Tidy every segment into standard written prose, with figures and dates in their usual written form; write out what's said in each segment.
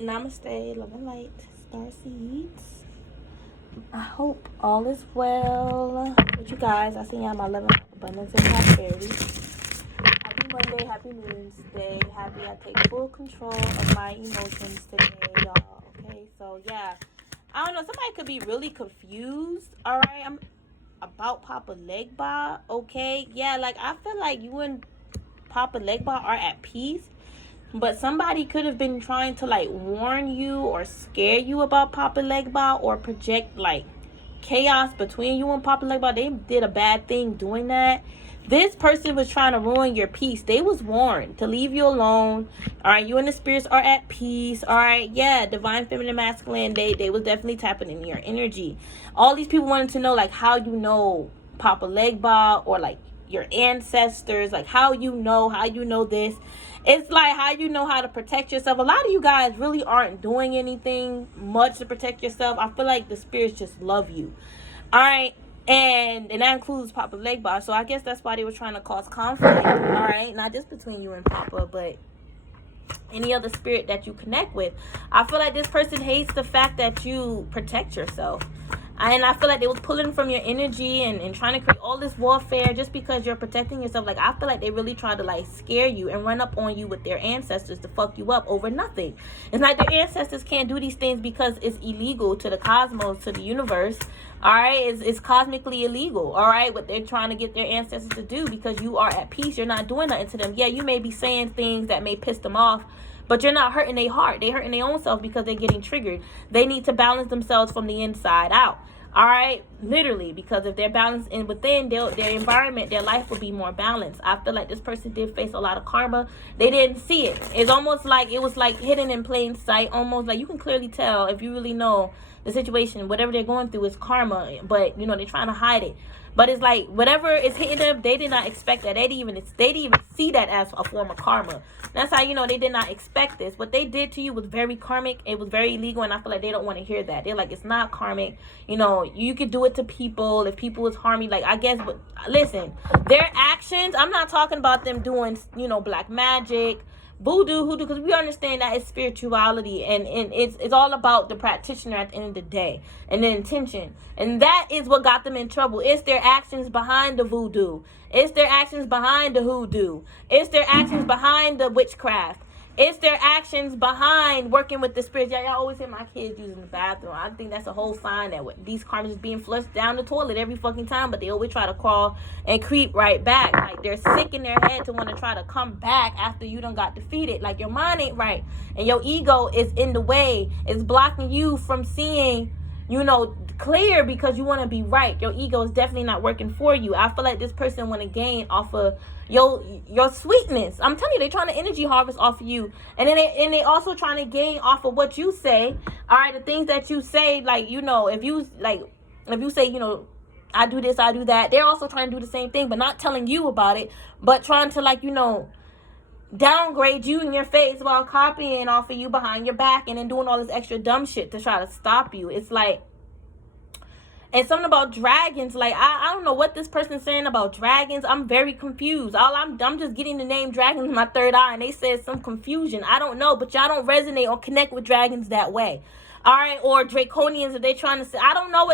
Namaste, love and light, star seeds. I hope all is well with you guys. I see y'all my love, abundance, and prosperity. Happy Monday, happy Moons Day. Happy I take full control of my emotions today, y'all. Okay, so yeah. I don't know, somebody could be really confused. Alright, I'm about Papa Legba. Okay, yeah, like I feel like you and Papa Legba are at peace. But somebody could have been trying to like warn you or scare you about Papa Legba or project like chaos between you and Papa Legba. They did a bad thing doing that. This person was trying to ruin your peace. They was warned to leave you alone. All right, you and the spirits are at peace. All right, yeah, divine feminine masculine. They was definitely tapping in your energy. All these people wanted to know like how you know Papa Legba or like your ancestors, like how you know this. It's like how you know how to protect yourself. A lot of you guys really aren't doing anything much to protect yourself. I feel like the spirits just love you. All right. And that includes Papa Legba. So I guess that's why they were trying to cause conflict. All right. Not just between you and Papa, but any other spirit that you connect with. I feel like this person hates the fact that you protect yourself. And I feel like they was pulling from your energy and trying to create all this warfare just because you're protecting yourself. Like, I feel like they really tried to, like, scare you and run up on you with their ancestors to fuck you up over nothing. It's like their ancestors can't do these things because it's illegal to the cosmos, to the universe. All right? It's cosmically illegal, all right? What they're trying to get their ancestors to do because you are at peace. You're not doing nothing to them. Yeah, you may be saying things that may piss them off, but you're not hurting their heart. They're hurting their own self because they're getting triggered. They need to balance themselves from the inside out. All right, literally, because if they're balanced in within their environment, their life will be more balanced. I feel like this person did face a lot of karma. They didn't see it. It's almost like it was like hidden in plain sight. Almost like you can clearly tell if you really know the situation, whatever they're going through is karma. But you know they're trying to hide it. But it's like whatever is hitting them, they did not expect that. They didn't even see that as a form of karma. That's how you know they did not expect this. What they did to you was very karmic. It was very illegal, and I feel like they don't want to hear that. They're like, it's not karmic. You know, you could do it to people if people was harming. Like, I guess, but listen, their actions. I'm not talking about them doing, you know, black magic, voodoo, hoodoo, because we understand that it's spirituality and it's all about the practitioner at the end of the day and the intention, and that is what got them in trouble. It's their actions behind the voodoo, it's their actions behind the hoodoo, it's their actions behind the witchcraft, it's their actions behind working with the spirits. Y'all always hear my kids using the bathroom. I think that's a whole sign that these karmas is being flushed down the toilet every fucking time, but they always try to crawl and creep right back. Like they're sick in their head to want to try to come back after you done got defeated. Like your mind ain't right and your ego is in the way. It's blocking you from seeing, you know, clear because you want to be right. Your ego is definitely not working for you. I feel like this person want to gain off of your sweetness. I'm telling you, they're trying to energy harvest off of you, and then they also trying to gain off of what you say. All right, the things that you say, like, you know, if you say, you know, I do this, I do that, they're also trying to do the same thing, but not telling you about it, but trying to, like, you know, downgrade you in your face while copying off of you behind your back and then doing all this extra dumb shit to try to stop you. It's like, and something about dragons, like I don't know what this person's saying about dragons. I'm very confused. I'm just getting the name dragons in my third eye, and they said some confusion. I don't know, but y'all don't resonate or connect with dragons that way. All right, or draconians, if they trying to say, I don't know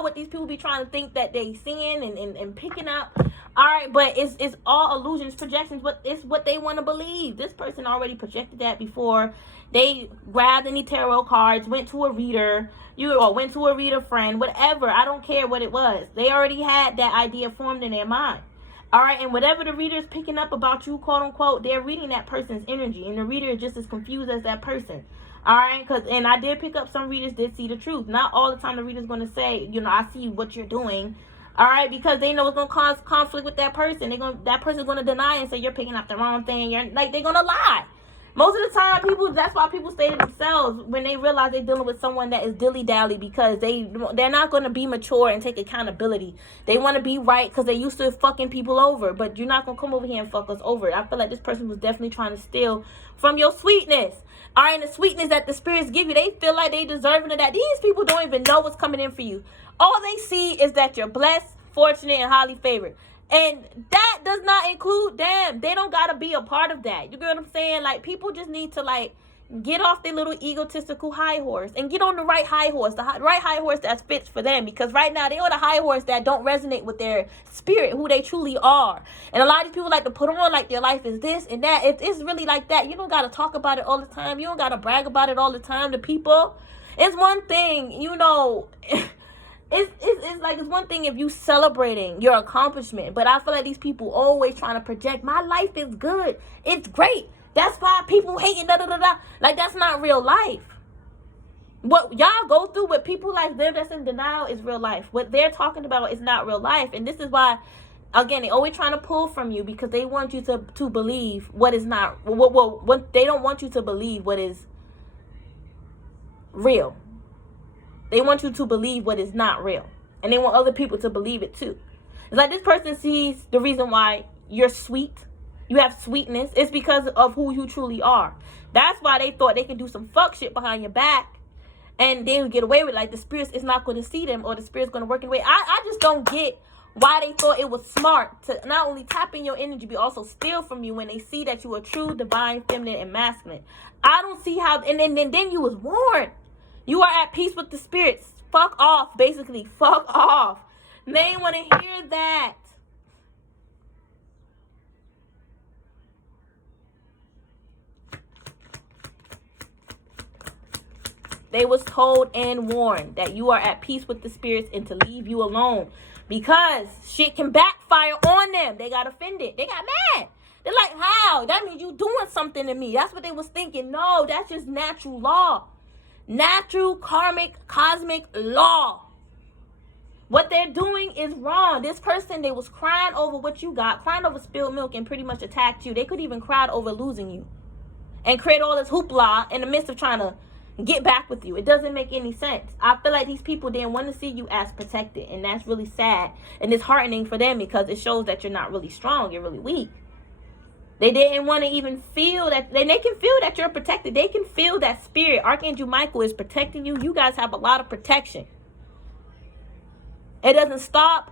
what these people be trying to think that they seeing and picking up. All right, but it's all illusions, projections, but it's what they want to believe. This person already projected that before they grabbed any tarot cards, went to a reader, went to a reader friend, whatever. I don't care what it was. They already had that idea formed in their mind. All right, and whatever the reader is picking up about you, quote unquote, they're reading that person's energy, and the reader is just as confused as that person. All right, and I did pick up some readers did see the truth. Not all the time the reader's going to say, you know, I see what you're doing. All right, because they know it's going to cause conflict with that person. That person's going to deny and say you're picking up the wrong thing. They're going to lie. Most of the time, that's why people stay to themselves when they realize they're dealing with someone that is dilly-dally, because they're not going to be mature and take accountability. They want to be right because they're used to fucking people over, but you're not going to come over here and fuck us over. I feel like this person was definitely trying to steal from your sweetness. All right, and the sweetness that the spirits give you, they feel like they deserving of that. These people don't even know what's coming in for you. All they see is that you're blessed, fortunate, and highly favored. And that does not include them. They don't got to be a part of that. You get what I'm saying? Like, people just need to, like, Get off their little egotistical high horse and get on the right high horse, right high horse that fits for them. Because right now they on the high horse that don't resonate with their spirit, who they truly are. And a lot of these people like to put on like their life is this and that. It's really like that. You don't got to talk about it all the time. You don't got to brag about it all the time to people. It's one thing, you know, it's like, it's one thing if you celebrating your accomplishment. But I feel like these people always trying to project, my life is good. It's great. That's why people hating, da da da da. Like, that's not real life. What y'all go through with people like them that's in denial is real life. What they're talking about is not real life. And this is why, again, they always trying to pull from you, because they want you to believe what is not, what they don't want you to believe what is real. They want you to believe what is not real. And they want other people to believe it too. It's like this person sees the reason why you're sweet. You have sweetness. It's because of who you truly are. That's why they thought they can do some fuck shit behind your back and they would get away with it. Like, the spirits is not going to see them, or the spirit's going to work in a way. I just don't get why they thought it was smart to not only tap in your energy, but also steal from you when they see that you are true, divine, feminine, and masculine. I don't see how. And then you was warned. You are at peace with the spirits. Fuck off, basically. Fuck off. They ain't want to hear that. They was told and warned that you are at peace with the spirits and to leave you alone, because shit can backfire on them. They got offended. They got mad. They're like, how? That means you doing something to me. That's what they was thinking. No, that's just natural law. Natural, karmic, cosmic law. What they're doing is wrong. This person, they was crying over what you got, crying over spilled milk, and pretty much attacked you. They could even cry over losing you and create all this hoopla in the midst of trying to get back with you. It doesn't make any sense. I feel like these people didn't want to see you as protected, and that's really sad and disheartening for them, because it shows that you're not really strong. You're really weak. They didn't want to even feel that. They can feel that you're protected. They can feel that spirit. Archangel Michael is protecting you. You guys have a lot of protection. It doesn't stop,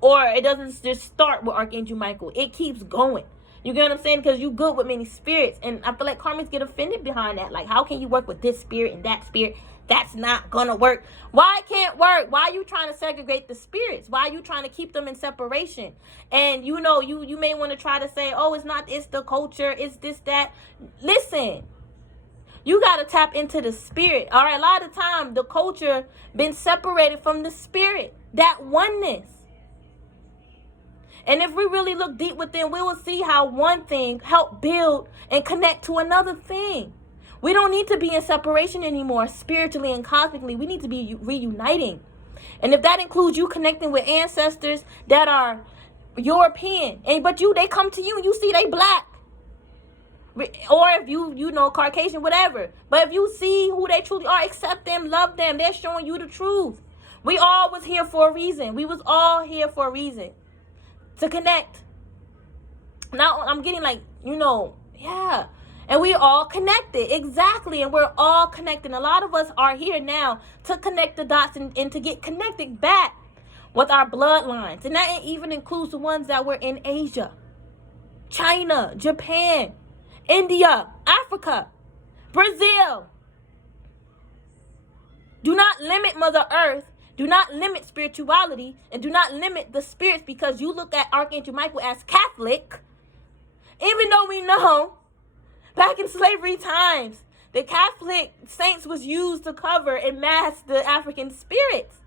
or it doesn't just start with Archangel Michael. It keeps going. You get what I'm saying? Because you good with many spirits. And I feel like karmics get offended behind that. Like, how can you work with this spirit and that spirit? That's not going to work. Why it can't work? Why are you trying to segregate the spirits? Why are you trying to keep them in separation? And, you know, you may want to try to say, oh, it's not, it's the culture, it's this, that. Listen, you got to tap into the spirit. All right, a lot of the time, the culture been separated from the spirit. That oneness. And if we really look deep within, we will see how one thing helped build and connect to another thing. We don't need to be in separation anymore, spiritually and cosmically. We need to be reuniting. And if that includes you connecting with ancestors that are European, but they come to you and you see they black. Or if you know, Caucasian, whatever. But if you see who they truly are, accept them, love them. They're showing you the truth. We all was here for a reason. We was all here for a reason. To connect. Now I'm getting like, you know, yeah. And we all connected. Exactly. And we're all connected. A lot of us are here now to connect the dots and to get connected back with our bloodlines. And that even includes the ones that were in Asia, China, Japan, India, Africa, Brazil. Do not limit Mother Earth. Do not limit spirituality, and do not limit the spirits because you look at Archangel Michael as Catholic. Even though we know back in slavery times, the Catholic saints was used to cover and mask the African spirits.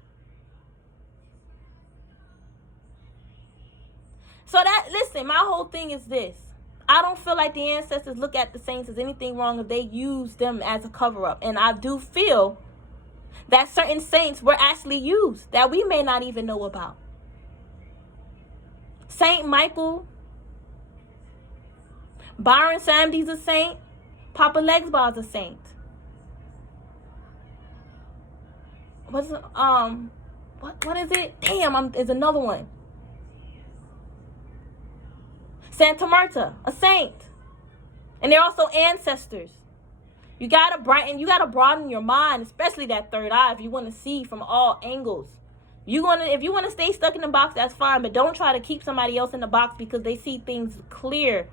So that, listen, my whole thing is this. I don't feel like the ancestors look at the saints as anything wrong if they use them as a cover-up. And I do feel that certain saints were actually used that we may not even know about. Saint Michael, Byron Samdi's a saint. Papa Legsbar's a saint. What is it? Damn, there's another one. Santa Marta, a saint. And they're also ancestors. You gotta broaden your mind, especially that third eye, if you want to see from all angles. If you want to stay stuck in the box, that's fine, but don't try to keep somebody else in the box because they see things clear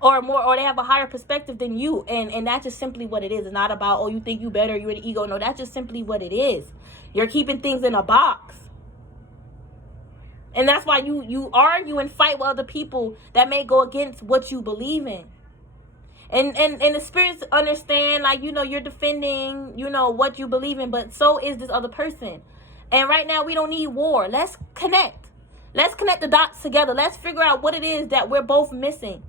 or they have a higher perspective than you, and that's just simply what it is. It's not about, oh, you think you better, you're the ego. No, that's just simply what it is. You're keeping things in a box. And that's why you argue and fight with other people that may go against what you believe in. And the spirits understand, like, you know, you're defending, you know, what you believe in, but so is this other person. And right now we don't need war. Let's connect. Let's connect the dots together. Let's figure out what it is that we're both missing.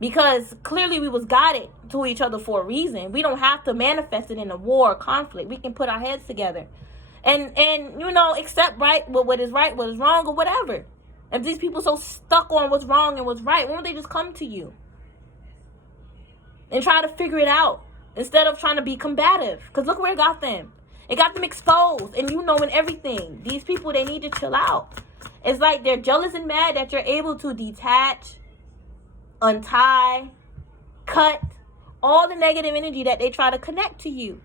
Because clearly we was guided to each other for a reason. We don't have to manifest it in a war or conflict. We can put our heads together. And you know, accept what is right, what is wrong, or whatever. If these people so stuck on what's wrong and what's right, why don't they just come to you and try to figure it out instead of trying to be combative? Because look where it got them. It got them exposed, and you knowing everything. These people, they need to chill out. It's like they're jealous and mad that you're able to detach, untie, cut all the negative energy that they try to connect to you,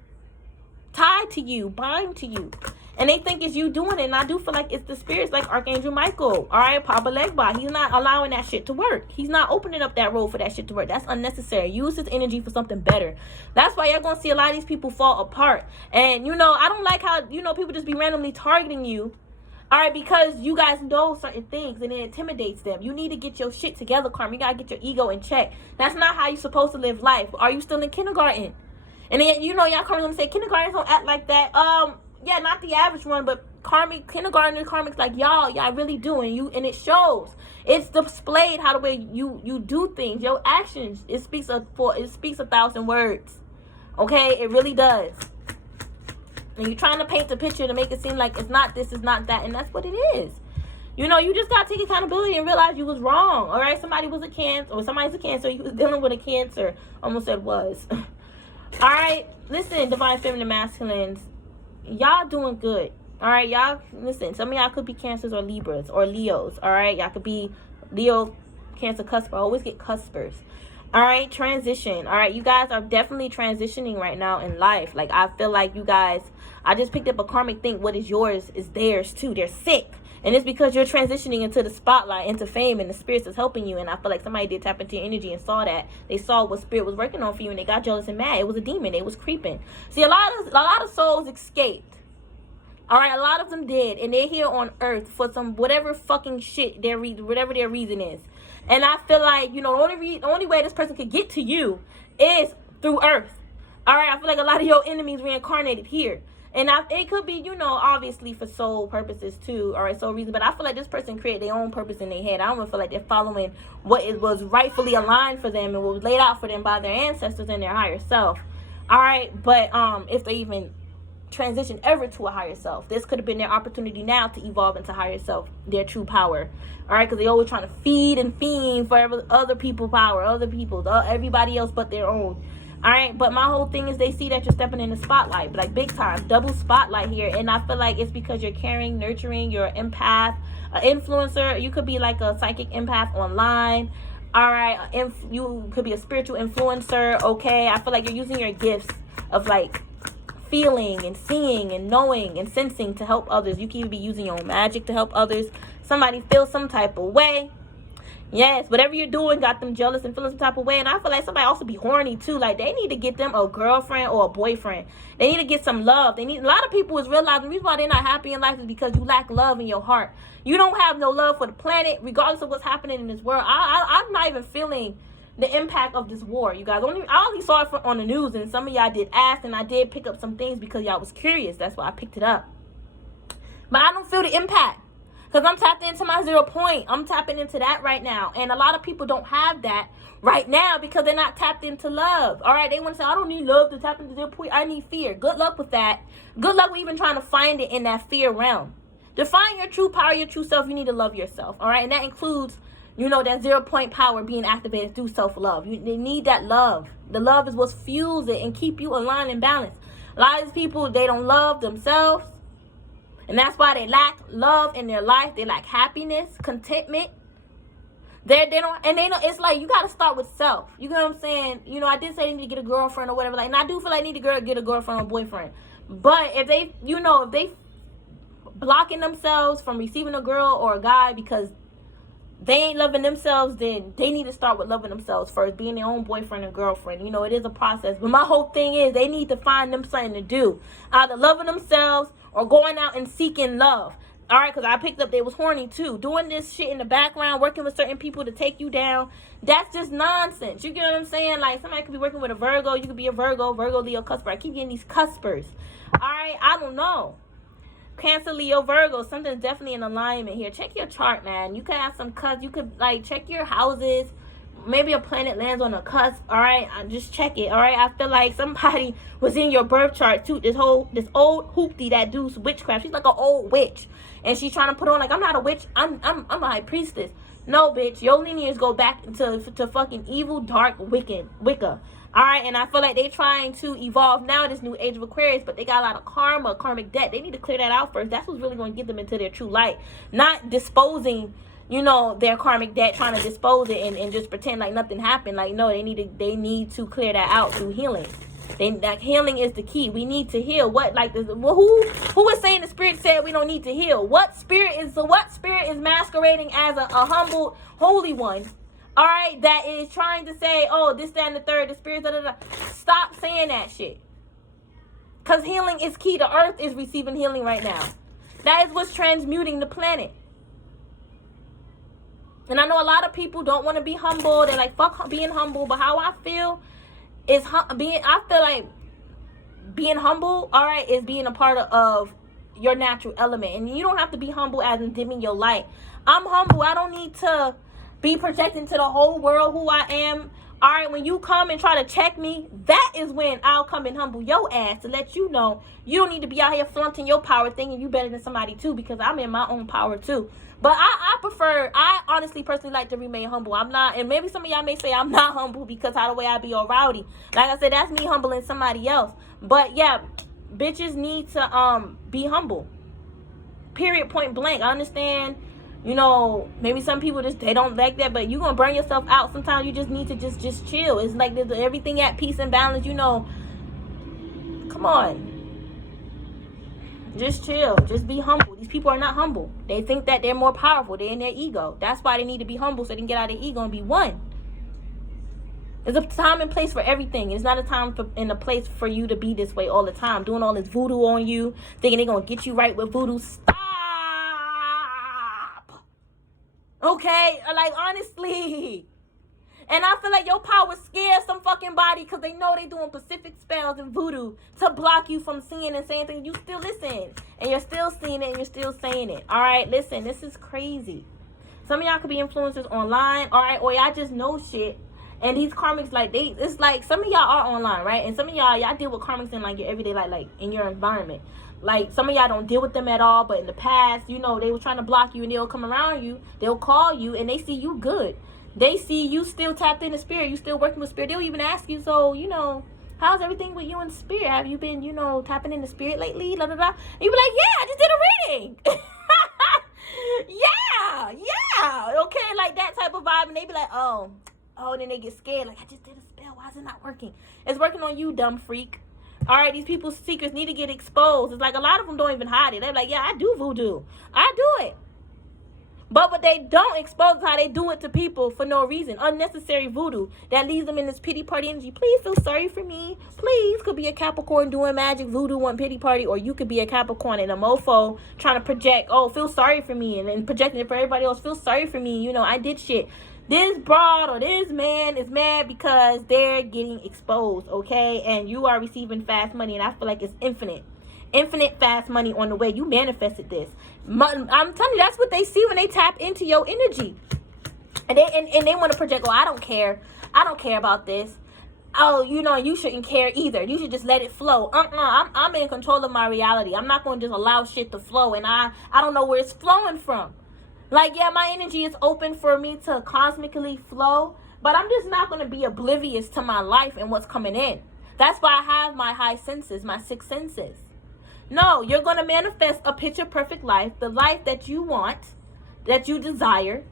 tie to you, bind to you. And they think it's you doing it. And I do feel like it's the spirits like Archangel Michael. All right, Papa Legba. He's not allowing that shit to work. He's not opening up that road for that shit to work. That's unnecessary. Use his energy for something better. That's why you're going to see a lot of these people fall apart. And, you know, I don't like how, you know, people just be randomly targeting you. All right, because you guys know certain things and it intimidates them. You need to get your shit together, Karma. You got to get your ego in check. That's not how you're supposed to live life. Are you still in kindergarten? And then, you know, y'all Karma's going to say, kindergartens don't act like that. Yeah, not the average one, but karmic kindergarten karmic's like y'all really do, and it shows. It's displayed how the way you do things, your actions. It speaks 1,000 words. Okay, it really does. And you're trying to paint the picture to make it seem like it's not this, it's not that, and that's what it is. You know, you just gotta take accountability and realize you was wrong. All right, somebody's a cancer. You was dealing with a cancer. Almost said was. All right, listen, divine feminine masculines. Y'all doing good. All right, y'all, listen, some of y'all could be Cancers or Libras or Leos. All right, y'all could be Leo, Cancer, Cusper. I always get Cuspers. All right, transition. All right, you guys are definitely transitioning right now in life. Like, I feel like you guys, I just picked up a karmic thing. What is yours is theirs too. They're sick. And it's because you're transitioning into the spotlight, into fame, and the spirits is helping you. And I feel like somebody did tap into your energy and saw that. They saw what spirit was working on for you, and they got jealous and mad. It was a demon. It was creeping. See, a lot of souls escaped. All right, a lot of them did, and they're here on Earth for some whatever fucking shit whatever their reason is. And I feel like, you know, the only way this person could get to you is through Earth. All right, I feel like a lot of your enemies reincarnated here. And it could be, you know, obviously for soul purposes too, all right, soul reason. But I feel like this person created their own purpose in their head. I don't even feel like they're following what it was rightfully aligned for them and what was laid out for them by their ancestors and their higher self. All right, but if they even transition ever to a higher self, this could have been their opportunity now to evolve into higher self, their true power. All right, because they always trying to feed and fiend for other people's power, everybody else but their own. All right, but my whole thing is they see that you're stepping in the spotlight, like big time, double spotlight here. And I feel like it's because you're caring, nurturing, you're an empath, an influencer. You could be like a psychic empath online. All right, you could be a spiritual influencer. Okay, I feel like you're using your gifts of like feeling and seeing and knowing and sensing to help others. You can even be using your own magic to help others. Somebody feels some type of way. Yes, whatever you're doing got them jealous and feeling some type of way. And I feel like somebody also be horny too. Like they need to get them a girlfriend or a boyfriend. They need to get some love. A lot of people is realizing the reason why they're not happy in life is because you lack love in your heart. You don't have no love for the planet, regardless of what's happening in this world. I'm not even feeling the impact of this war, you guys. I only saw it on the news, and some of y'all did ask, and I did pick up some things because y'all was curious. That's why I picked it up. But I don't feel the impact. Because I'm tapped into my 0 point. I'm tapping into that right now. And a lot of people don't have that right now because they're not tapped into love. All right, they want to say, I don't need love to tap into 0 point. I need fear. Good luck with that. Good luck with even trying to find it in that fear realm. To find your true power, your true self, you need to love yourself. All right, and that includes, you know, that 0 point power being activated through self-love. You need that love. The love is what fuels it and keep you aligned and balanced. A lot of these people, they don't love themselves. And that's why they lack love in their life. They lack happiness, contentment. They don't, it's like you got to start with self. You know what I'm saying? You know, I did say they need to get a girlfriend or whatever. Like, and I do feel like they need to get a girlfriend or boyfriend. But if they, you know, if they blocking themselves from receiving a girl or a guy because they ain't loving themselves, then they need to start with loving themselves first, being their own boyfriend and girlfriend. You know, it is a process. But my whole thing is they need to find them something to do. Either loving themselves or going out and seeking love. All right, because I picked up they was horny too. Doing this shit in the background, working with certain people to take you down, that's just nonsense. You get what I'm saying? Like, somebody could be working with a Virgo. You could be a Virgo, Leo, Cusper. I keep getting these Cuspers. All right, I don't know. Cancer, Leo, Virgo, something's definitely in alignment here. Check your chart, man. You could have some cusp. You could, like, check your houses. Maybe a planet lands on a cusp. All right, just check it. All right, I feel like somebody was in your birth chart too. This old hoopty that does witchcraft. She's like an old witch, and she's trying to put on like, I'm not a witch. I'm a high priestess. No, bitch. Your lineage go back to fucking evil, dark Wicca. All right, and I feel like they trying to evolve now this new age of Aquarius, but they got a lot of karmic debt. They need to clear that out first. That's what's really going to get them into their true light, not disposing, you know, their karmic debt, trying to dispose it and just pretend like nothing happened. Like, no, they need to clear that out through healing. That healing is the key. We need to heal. What, like, who is saying the spirit said we don't need to heal? What spirit is masquerading as a humble holy one? All right, that is trying to say, oh, this, that, and the third, the spirit, da, da, da. Stop saying that shit. Because healing is key. The earth is receiving healing right now. That is what's transmuting the planet. And I know a lot of people don't want to be humble. They're like, fuck being humble. But how I feel is I feel like being humble, all right, is being a part of your natural element. And you don't have to be humble as in dimming your light. I'm humble. I don't need to be projecting to the whole world who I am. All right, when you come and try to check me, that is when I'll come and humble your ass to let you know you don't need to be out here flaunting your power, thinking you better than somebody too, because I'm in my own power too. But I honestly personally like to remain humble. I'm not, and maybe some of y'all may say I'm not humble because how the way I be all rowdy. Like I said, that's me humbling somebody else. But yeah, bitches need to be humble. Period, point blank. I understand. You know, maybe some people they don't like that, but you're going to burn yourself out. Sometimes you just need to just chill. It's like there's everything at peace and balance, you know. Come on. Just chill. Just be humble. These people are not humble. They think that they're more powerful. They're in their ego. That's why they need to be humble, so they can get out of their ego and be one. There's a time and place for everything. It's not a time and a place for you to be this way all the time. Doing all this voodoo on you. Thinking they're going to get you right with voodoo. Stop. Okay, like, honestly. And I feel like your power scares some fucking body because they know they doing Pacific spells and voodoo to block you from seeing and saying things. You still listen. And you're still seeing it and you're still saying it. All right, listen, this is crazy. Some of y'all could be influencers online, all right, or y'all just know shit. And these karmics, like, it's like some of y'all are online, right? And some of y'all deal with karmics in, like, your everyday life, like, in your environment. Like, some of y'all don't deal with them at all, but in the past, you know, they were trying to block you and they'll come around you. They'll call you and they see you good. They see you still tapped in the spirit. You still working with spirit. They'll even ask you, so, you know, how's everything with you and spirit? Have you been, you know, tapping in the spirit lately? Blah, blah, blah. And you be like, yeah, I just did a reading. yeah. Okay, like that type of vibe. And they be like, oh, and then they get scared. Like, I just did a spell. Why is it not working? It's working on you, dumb freak. All right, these people's secrets need to get exposed. It's like a lot of them don't even hide it. They're like, yeah, I do voodoo. I do it. But what they don't expose is how they do it to people for no reason. Unnecessary voodoo that leaves them in this pity party energy. Please feel sorry for me. Please. Could be a Capricorn doing magic voodoo on pity party. Or you could be a Capricorn and a mofo trying to project, oh, feel sorry for me. And then projecting it for everybody else. Feel sorry for me. You know, I did shit. This broad or this man is mad because they're getting exposed, okay? And you are receiving fast money, and I feel like it's infinite fast money on the way. You manifested this. I'm telling you, that's what they see when they tap into your energy. And they want to project, oh, I don't care about this. Oh, you know, you shouldn't care either. You should just let it flow. I'm in control of my reality. I'm not going to just allow shit to flow, and I don't know where it's flowing from. Like, yeah, my energy is open for me to cosmically flow, but I'm just not going to be oblivious to my life and what's coming in. That's why I have my high senses, my sixth senses. No, you're going to manifest a picture-perfect life, the life that you want, that you desire,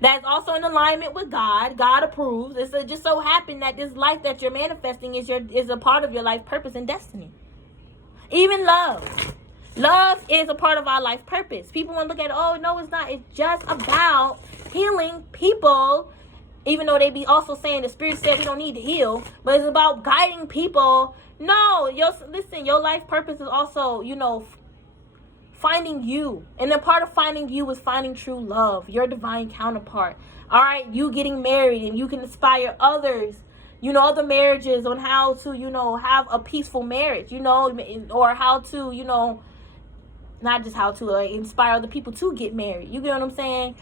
that's also in alignment with God. God approves. It's just so happened that this life that you're manifesting is a part of your life purpose and destiny. Even love. Love is a part of our life purpose. People want to look at it, oh, no, it's not. It's just about healing people, even though they be also saying the Spirit said we don't need to heal, but it's about guiding people. No, listen, your life purpose is also, finding you. And a part of finding you is finding true love, your divine counterpart. All right, you getting married, and you can inspire others, other marriages on how to, have a peaceful marriage, or how to, not just how to inspire other people to get married. You get what I'm saying?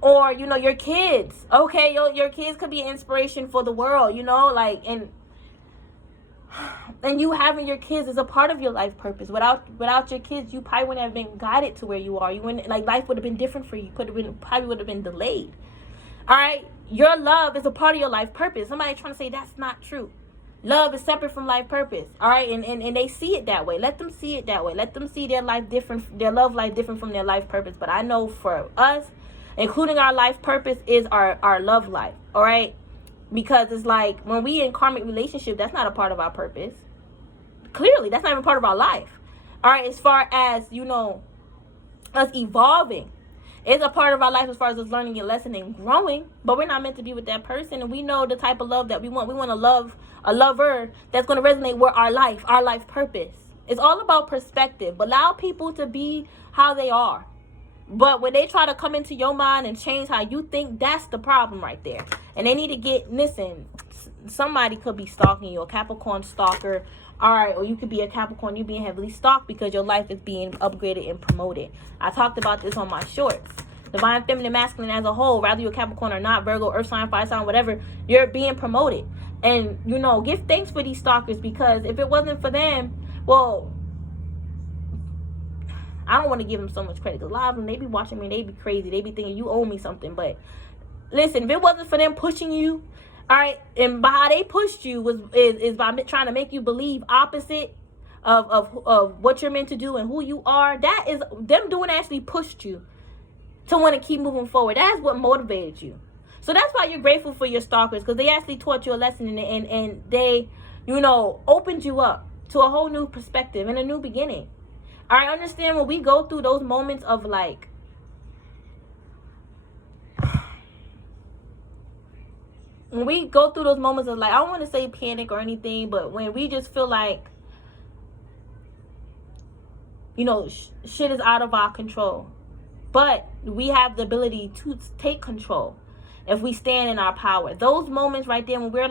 Or, your kids. Okay, your kids could be an inspiration for the world, and you having your kids is a part of your life purpose. Without your kids, you probably wouldn't have been guided to where you are. You wouldn't, life would have been different for you. Probably would have been delayed. All right, your love is a part of your life purpose. Somebody trying to say that's not true. Love is separate from life purpose. All right, and they see it that way. Let them see it that way. Let them see their life different, their love life different from their life purpose. But I know for us, including our life purpose, is our love life. All right. Because it's like when we in karmic relationship, that's not a part of our purpose. Clearly, that's not even part of our life. All right, as far as, us evolving, it's a part of our life as far as us learning a lesson and growing. But we're not meant to be with that person. And we know the type of love that we want. We want to love a lover that's going to resonate with our life purpose. It's all about perspective. Allow people to be how they are. But when they try to come into your mind and change how you think, that's the problem right there. And they need to listen, somebody could be stalking you, a Capricorn stalker. All right, or you could be a Capricorn, you being heavily stalked because your life is being upgraded and promoted. I talked about this on my shorts. Divine Feminine Masculine as a whole, whether you're a Capricorn or not, Virgo, Earth sign, fire sign, whatever, you're being promoted. And, give thanks for these stalkers, because if it wasn't for them, well, I don't want to give them so much credit, because a lot of them, they be watching me, they be crazy, they be thinking you owe me something. But listen, if it wasn't for them pushing you, all right, and by how they pushed you is by trying to make you believe opposite of what you're meant to do and who you are. That is them doing actually pushed you to want to keep moving forward. That's what motivated you. So that's why you're grateful for your stalkers, because they actually taught you a lesson, and they, opened you up to a whole new perspective and a new beginning. I understand when we go through those moments of when we go through those moments of I don't want to say panic or anything, but when we just feel like, shit is out of our control. But we have the ability to take control if we stand in our power. Those moments right there when we're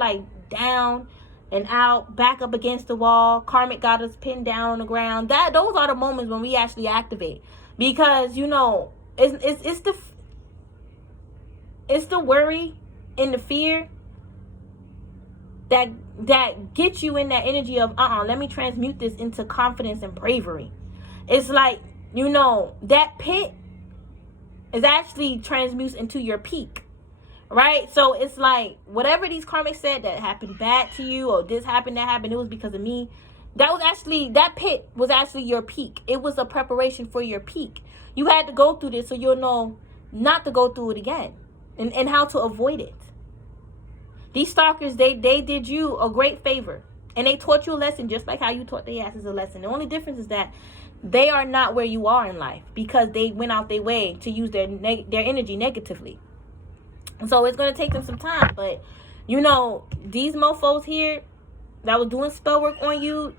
down and out, back up against the wall, karmic got us pinned down on the ground, those are the moments when we actually activate. Because it's the worry and the fear that gets you in that energy of let me transmute this into confidence and bravery. It's that pit is actually transmutes into your peak. Right? So it's whatever these karmics said that happened bad to you, or this happened, that happened, it was because of me. That pit was actually your peak. It was a preparation for your peak. You had to go through this so you'll know not to go through it again, and how to avoid it. These stalkers, they did you a great favor, and they taught you a lesson just like how you taught their asses a lesson. The only difference is that they are not where you are in life because they went out their way to use their energy negatively. So it's going to take them some time. But, these mofos here that was doing spell work on you,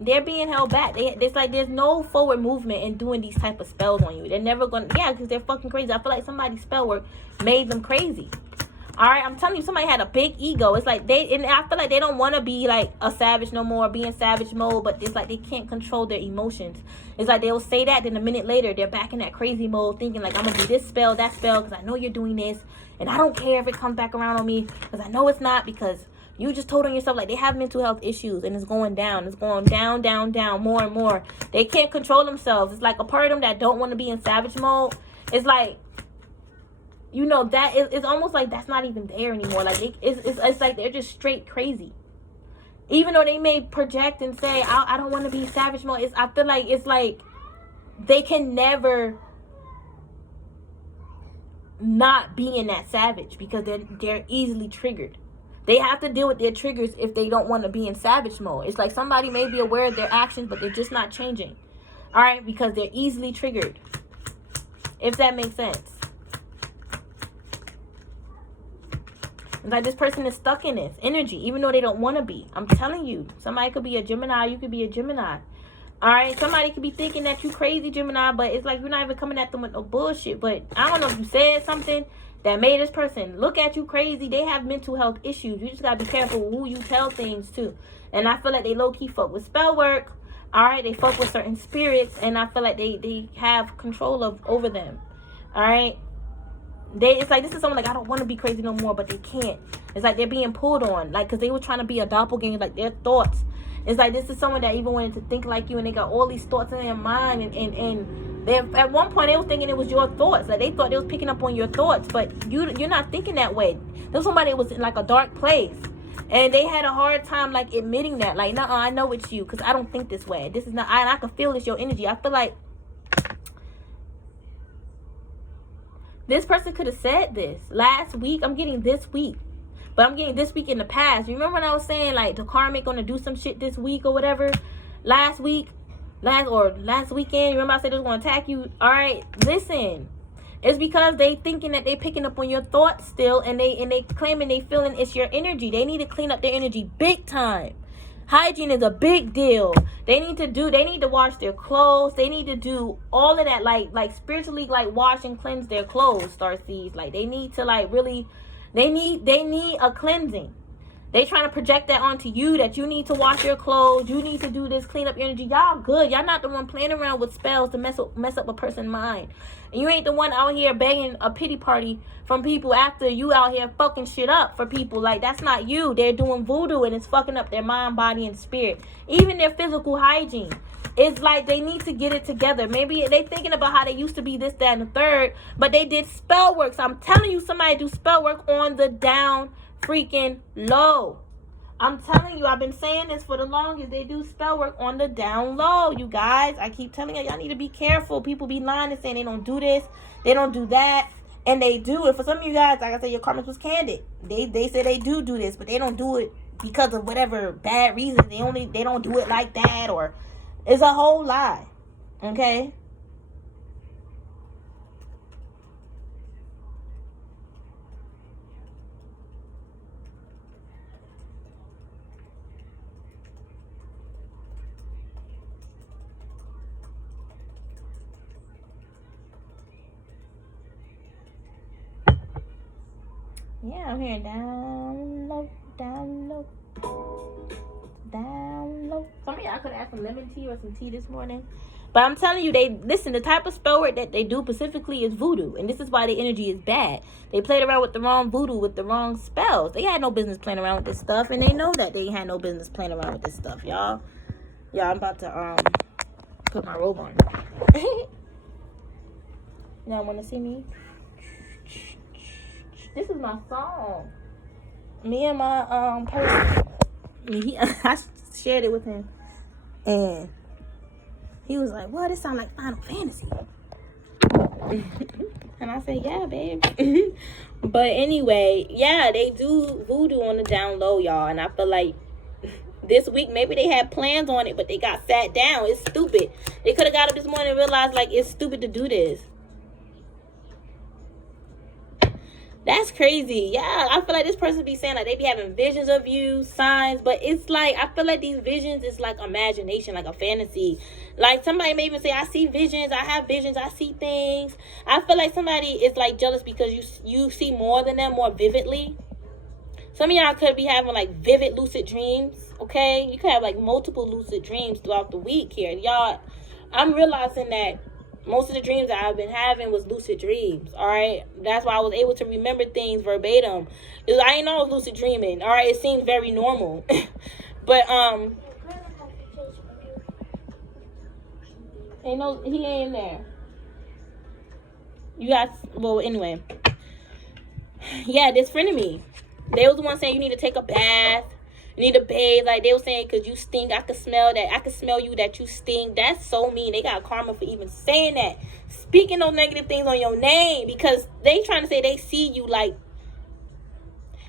they're being held back. It's there's no forward movement in doing these type of spells on you. They're never going to, because they're fucking crazy. I feel like somebody's spell work made them crazy. All right, I'm telling you, somebody had a big ego. It's and I feel like they don't want to be a savage no more, be in savage mode, but it's they can't control their emotions. It's they'll say that, then a minute later, they're back in that crazy mode, thinking I'm going to do this spell, that spell, because I know you're doing this, and I don't care if it comes back around on me, because I know it's not, because you just told on yourself, they have mental health issues, and it's going down. It's going down, down, down, more and more. They can't control themselves. It's a part of them that don't want to be in savage mode. It's that it's almost that's not even there anymore. It's they're just straight crazy. Even though they may project and say, I don't want to be savage mode. I feel it's they can never not be in that savage because they're easily triggered. They have to deal with their triggers if they don't want to be in savage mode. It's somebody may be aware of their actions, but they're just not changing. All right, because they're easily triggered. If that makes sense. It's like this person is stuck in this energy, even though they don't want to be. I'm telling you, somebody could be a Gemini, you could be a Gemini. All right, somebody could be thinking that you crazy, Gemini, but it's like you're not even coming at them with no bullshit. But I don't know if you said something that made this person look at you crazy. They have mental health issues. You just gotta be careful who you tell things to. And I feel like they low-key fuck with spell work. All right, they fuck with certain spirits, and I feel like they have control over them. All right, it's like this is someone like I don't want to be crazy no more, but they can't. It's like they're being pulled on, like because they were trying to be a doppelganger, like their thoughts. It's like this is someone that even wanted to think like you, and they got all these thoughts in their mind, and they at one point they was thinking it was your thoughts, like they thought they was picking up on your thoughts, but you're not thinking that way. There's somebody that was in like a dark place, and they had a hard time like admitting that, like, nah, I know it's you, because I don't think this way. This is not, I can feel it's your energy. I feel like this person could have said this last week. I'm getting this week. But I'm getting this week in the past. Remember when I was saying, like, the karmic gonna do some shit this week or whatever? Last weekend. Remember I said it was gonna attack you? All right, listen. It's because they thinking that they picking up on your thoughts still, and they claiming they feeling it's your energy. They need to clean up their energy big time. Hygiene is a big deal. They need to wash their clothes. They need to do all of that, like spiritually, like wash and cleanse their clothes, starseeds. Like they need to like really. They need a cleansing. They trying to project that onto you, that you need to wash your clothes. You need to do this, clean up your energy. Y'all good. Y'all not the one playing around with spells to mess up a person's mind. And you ain't the one out here begging a pity party from people after you out here fucking shit up for people. Like, that's not you. They're doing voodoo and it's fucking up their mind, body, and spirit. Even their physical hygiene. It's like they need to get it together. Maybe they thinking about how they used to be this, that, and the third, but they did spell work. So I'm telling you, somebody do spell work on the down freaking low. I'm telling you, I've been saying this for the longest. They do spell work on the down low, you guys. I keep telling you, y'all need to be careful. People be lying and saying they don't do this, they don't do that, and they do. And for some of you guys, like I said, your comments was candid. They say they do this, but they don't do it because of whatever bad reasons. They don't do it like that, or it's a whole lie. Okay? Yeah, I'm hearing down low, down low, down low. Some of y'all could have had some lemon tea or some tea this morning. But I'm telling you, the type of spell work that they do specifically is voodoo. And this is why the energy is bad. They played around with the wrong voodoo, with the wrong spells. They had no business playing around with this stuff. And they know that they had no business playing around with this stuff, y'all. Yeah, I'm about to put my robe on. Y'all want to see me? This is my song. Me and my person. I shared it with him, and he was like, "Well, this sound like Final Fantasy." And I said, "Yeah, babe." But anyway, yeah, they do voodoo on the down low, y'all. And I feel like this week maybe they had plans on it, but they got sat down. It's stupid. They could have got up this morning and realized like it's stupid to do this. That's crazy. Yeah, I feel like this person be saying like they be having visions of you, signs, but it's like I feel like these visions is like imagination, like a fantasy. Like somebody may even say, I see visions, I have visions, I see things. I feel like somebody is like jealous because you see more than them, more vividly. Some of y'all could be having like vivid lucid dreams, okay? You could have like multiple lucid dreams throughout the week here. Y'all, I'm realizing that most of the dreams that I've been having was lucid dreams, all right? That's why I was able to remember things verbatim. I ain't know I was lucid dreaming, all right? It seems very normal. But, he ain't in there. You guys, well, anyway. Yeah, this friend of me, they was the one saying you need to take a bath. You need to bathe. Like, they were saying, because you stink. I could smell that. I could smell you that you stink. That's so mean. They got karma for even saying that. Speaking those negative things on your name. Because they trying to say they see you like.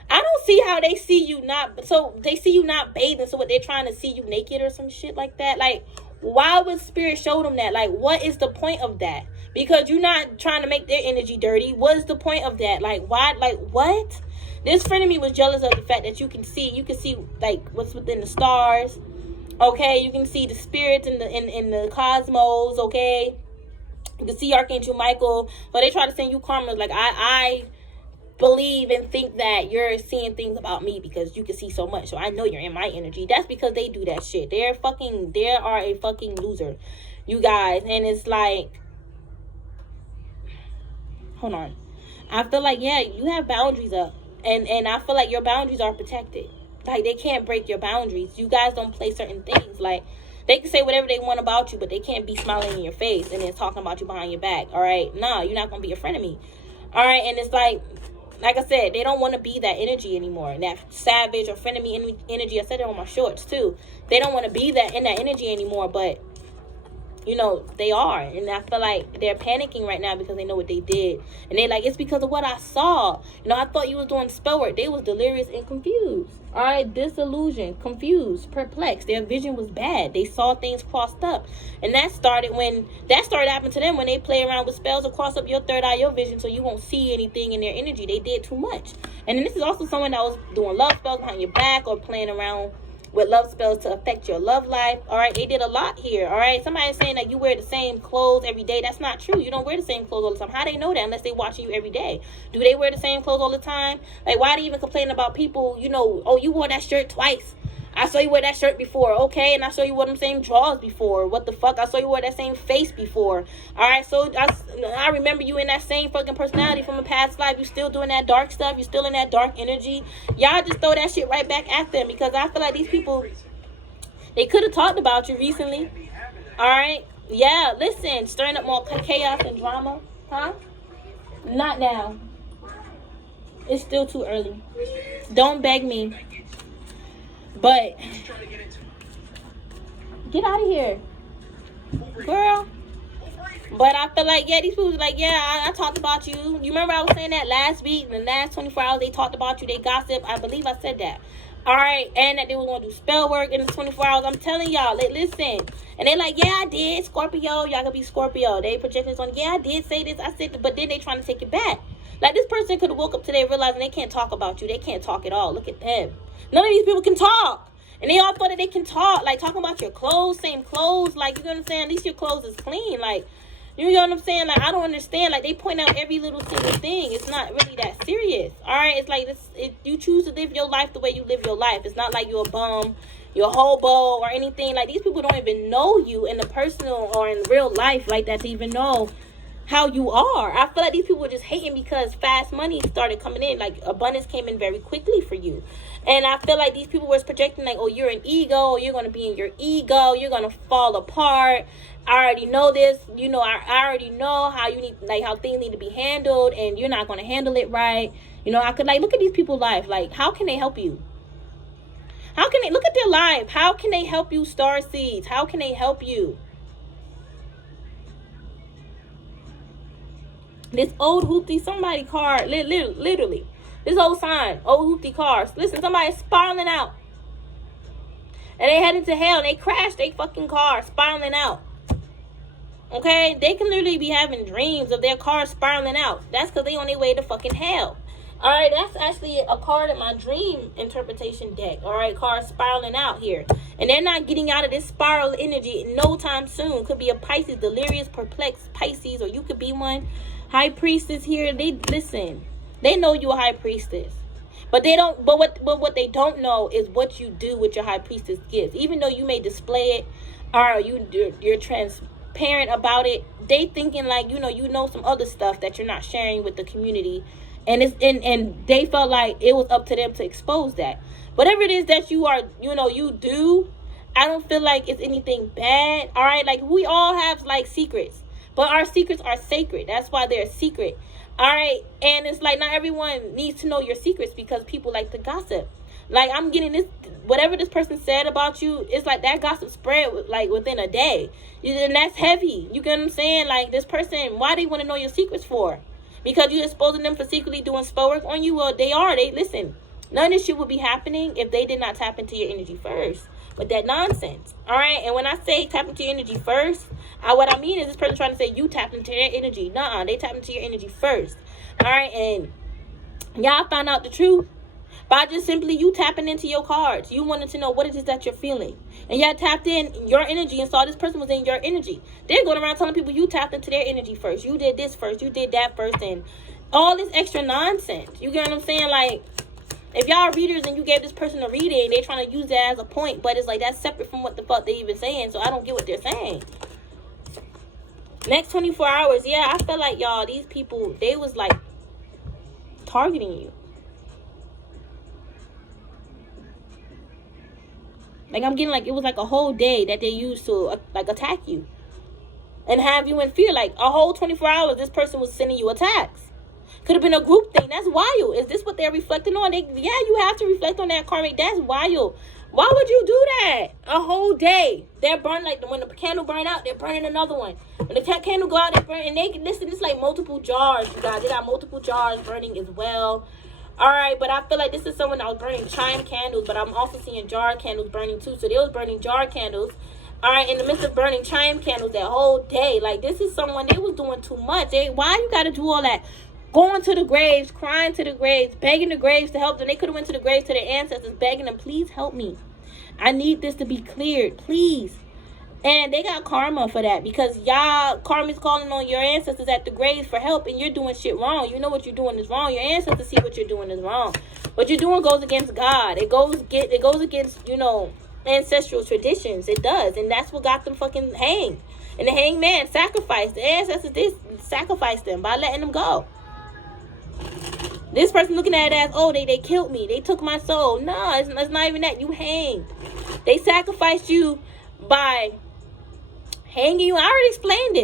I don't see how they see you not. So, they see you not bathing. So, what, they're trying to see you naked or some shit like that? Like, Why would Spirit show them that? Like, what is the point of that? Because you're not trying to make their energy dirty. What is the point of that? Like, why? Like, what? This friend of me was jealous of the fact that you can see like what's within the stars. Okay, you can see the spirits in the cosmos. Okay, you can see Archangel Michael. So they try to send you karma. Like, I believe and think that you're seeing things about me because you can see so much. So I know you're in my energy. That's because they do that shit. They are a fucking loser, you guys. And it's like, hold on. I feel like, yeah, you have boundaries up. And I feel like your boundaries are protected. Like, they can't break your boundaries. You guys don't play certain things. Like, they can say whatever they want about you, but they can't be smiling in your face and then talking about you behind your back. All right? No, you're not going to be a friend of me. All right? And it's like I said, they don't want to be that energy anymore. And that savage or frenemy energy, I said it on my shorts too. They don't want to be in that energy anymore, but you know, they are. And I feel like they're panicking right now because they know what they did. And they like, it's because of what I saw. You know, I thought you was doing spell work. They was delirious and confused. All right, disillusioned, confused, perplexed. Their vision was bad. They saw things crossed up. And that started happening to them when they play around with spells or cross up your third eye, your vision, so you won't see anything in their energy. They did too much. And then this is also someone that was doing love spells behind your back or playing around with love spells to affect your love life. All right, they did a lot here. All right, somebody's saying that you wear the same clothes every day. That's not true. You don't wear the same clothes all the time. How they know that unless they watching you every day? Do they wear the same clothes all the time? Like, why do you even complain about people? You know, oh, you wore that shirt twice. I saw you wear that shirt before. Okay, and I saw you wear them same drawers before. What the fuck? I saw you wear that same face before. All right, so I remember you in that same fucking personality from a past life. You still doing that dark stuff. You still in that dark energy. Y'all just throw that shit right back at them, because I feel like these people, they could have talked about you recently. All right? Yeah, listen. Stirring up more chaos and drama. Huh? Not now. It's still too early. Don't beg me. But get out of here, girl. But I feel like, yeah, these people like, yeah, I talked about you. You remember I was saying that last week? In the last 24 hours, they talked about you. They gossip. I believe I said that. All right, and that they was going to do spell work in the 24 hours. I'm telling y'all, listen. And they like, yeah, I did. Scorpio, y'all can be Scorpio. They projecting this on, yeah, I did say this. I said, but then they trying to take it back. Like, this person could have woke up today realizing they can't talk about you. They can't talk at all. Look at them. None of these people can talk. And they all thought that they can talk. Like, talking about your clothes, same clothes. Like, you know what I'm saying? At least your clothes is clean. Like, you know what I'm saying? Like, I don't understand. Like, they point out every little single thing. It's not really that serious. All right? It's like, you choose to live your life the way you live your life. It's not like you're a bum, you're a hobo, or anything. Like, these people don't even know you in the personal or in real life like that to even know how you are. I feel like these people were just hating because fast money started coming in. Like, abundance came in very quickly for you. And I feel like these people were projecting like, oh, you're an ego, or you're going to be in your ego, you're going to fall apart. I already know this. You know, I already know how you need, like, how things need to be handled, and you're not going to handle it right. You know, I could, like, look at these people's life. Like, how can they help you? How can they, look at their life. How can they help you, star seeds? How can they help you? This old hoopty, somebody card, literally. This old sign, old hoopty cars. Listen, somebody's spiraling out. And they headed to hell. And they crashed their fucking car, spiraling out. Okay? They can literally be having dreams of their car spiraling out. That's because they on their way to fucking hell. Alright, that's actually a card in my dream interpretation deck. Alright, cars spiraling out here. And they're not getting out of this spiral energy no time soon. Could be a Pisces, delirious, perplexed Pisces, or you could be one. High priestess here. They listen. They know you're a high priestess, but they don't. But what they don't know is what you do with your high priestess gifts. Even though you may display it, or you're transparent about it, they thinking like you know some other stuff that you're not sharing with the community, and they felt like it was up to them to expose that. Whatever it is that you are, you do. I don't feel like it's anything bad. All right, like we all have like secrets. But our secrets are sacred. That's why they're a secret. All right. And it's like not everyone needs to know your secrets because people like to gossip. Like I'm getting this, whatever this person said about you, it's like that gossip spread like within a day. And that's heavy. You get what I'm saying? Like this person, why do you want to know your secrets for? Because you're exposing them for secretly doing spell work on you? Well, they are. They listen. None of this shit would be happening if they did not tap into your energy first. with that nonsense. All right, and when I say tap into your energy first, what I mean is this person trying to say you tapped into their energy. Nuh-uh, they tapped into your energy first. All right, and y'all found out the truth by just simply you tapping into your cards. You wanted to know what it is that you're feeling. And y'all tapped in your energy and saw this person was in your energy. They're going around telling people you tapped into their energy first. You did this first. You did that first. And all this extra nonsense. You get what I'm saying? Like, if y'all are readers and you gave this person a reading, they're trying to use that as a point. But it's like, that's separate from what the fuck they even saying. So I don't get what they're saying. Next 24 hours. Yeah, I feel like, y'all, these people, they was like targeting you. Like, I'm getting like it was like a whole day that they used to like attack you and have you in fear. Like a whole 24 hours, this person was sending you attacks. Could have been a group thing. That's wild. Is this what they're reflecting on? Yeah, you have to reflect on that, karmic. That's wild. Why would you do that? A whole day. They're burning, like when the candle burn out, they're burning another one. When the candle go out, they're burning. And they can listen. It's like multiple jars, you guys. They got multiple jars burning as well. All right, but I feel like this is someone that was burning chime candles, but I'm also seeing jar candles burning too. So they was burning jar candles. All right, in the midst of burning chime candles that whole day. Like, this is someone, they was doing too much. Why you got to do all that? Going to the graves, crying to the graves, begging the graves to help them. They could have went to the graves to their ancestors, begging them, please help me. I need this to be cleared, please. And they got karma for that because y'all, karma's calling on your ancestors at the graves for help, and you're doing shit wrong. You know what you're doing is wrong. Your ancestors see what you're doing is wrong. What you're doing goes against God. It goes against, you know, ancestral traditions. It does. And that's what got them fucking hanged. And the hanged man sacrificed. The ancestors did sacrifice them by letting them go. This person looking at it as, oh, they killed me. They took my soul. No, it's not even that. You hanged. They sacrificed you by hanging you. I already explained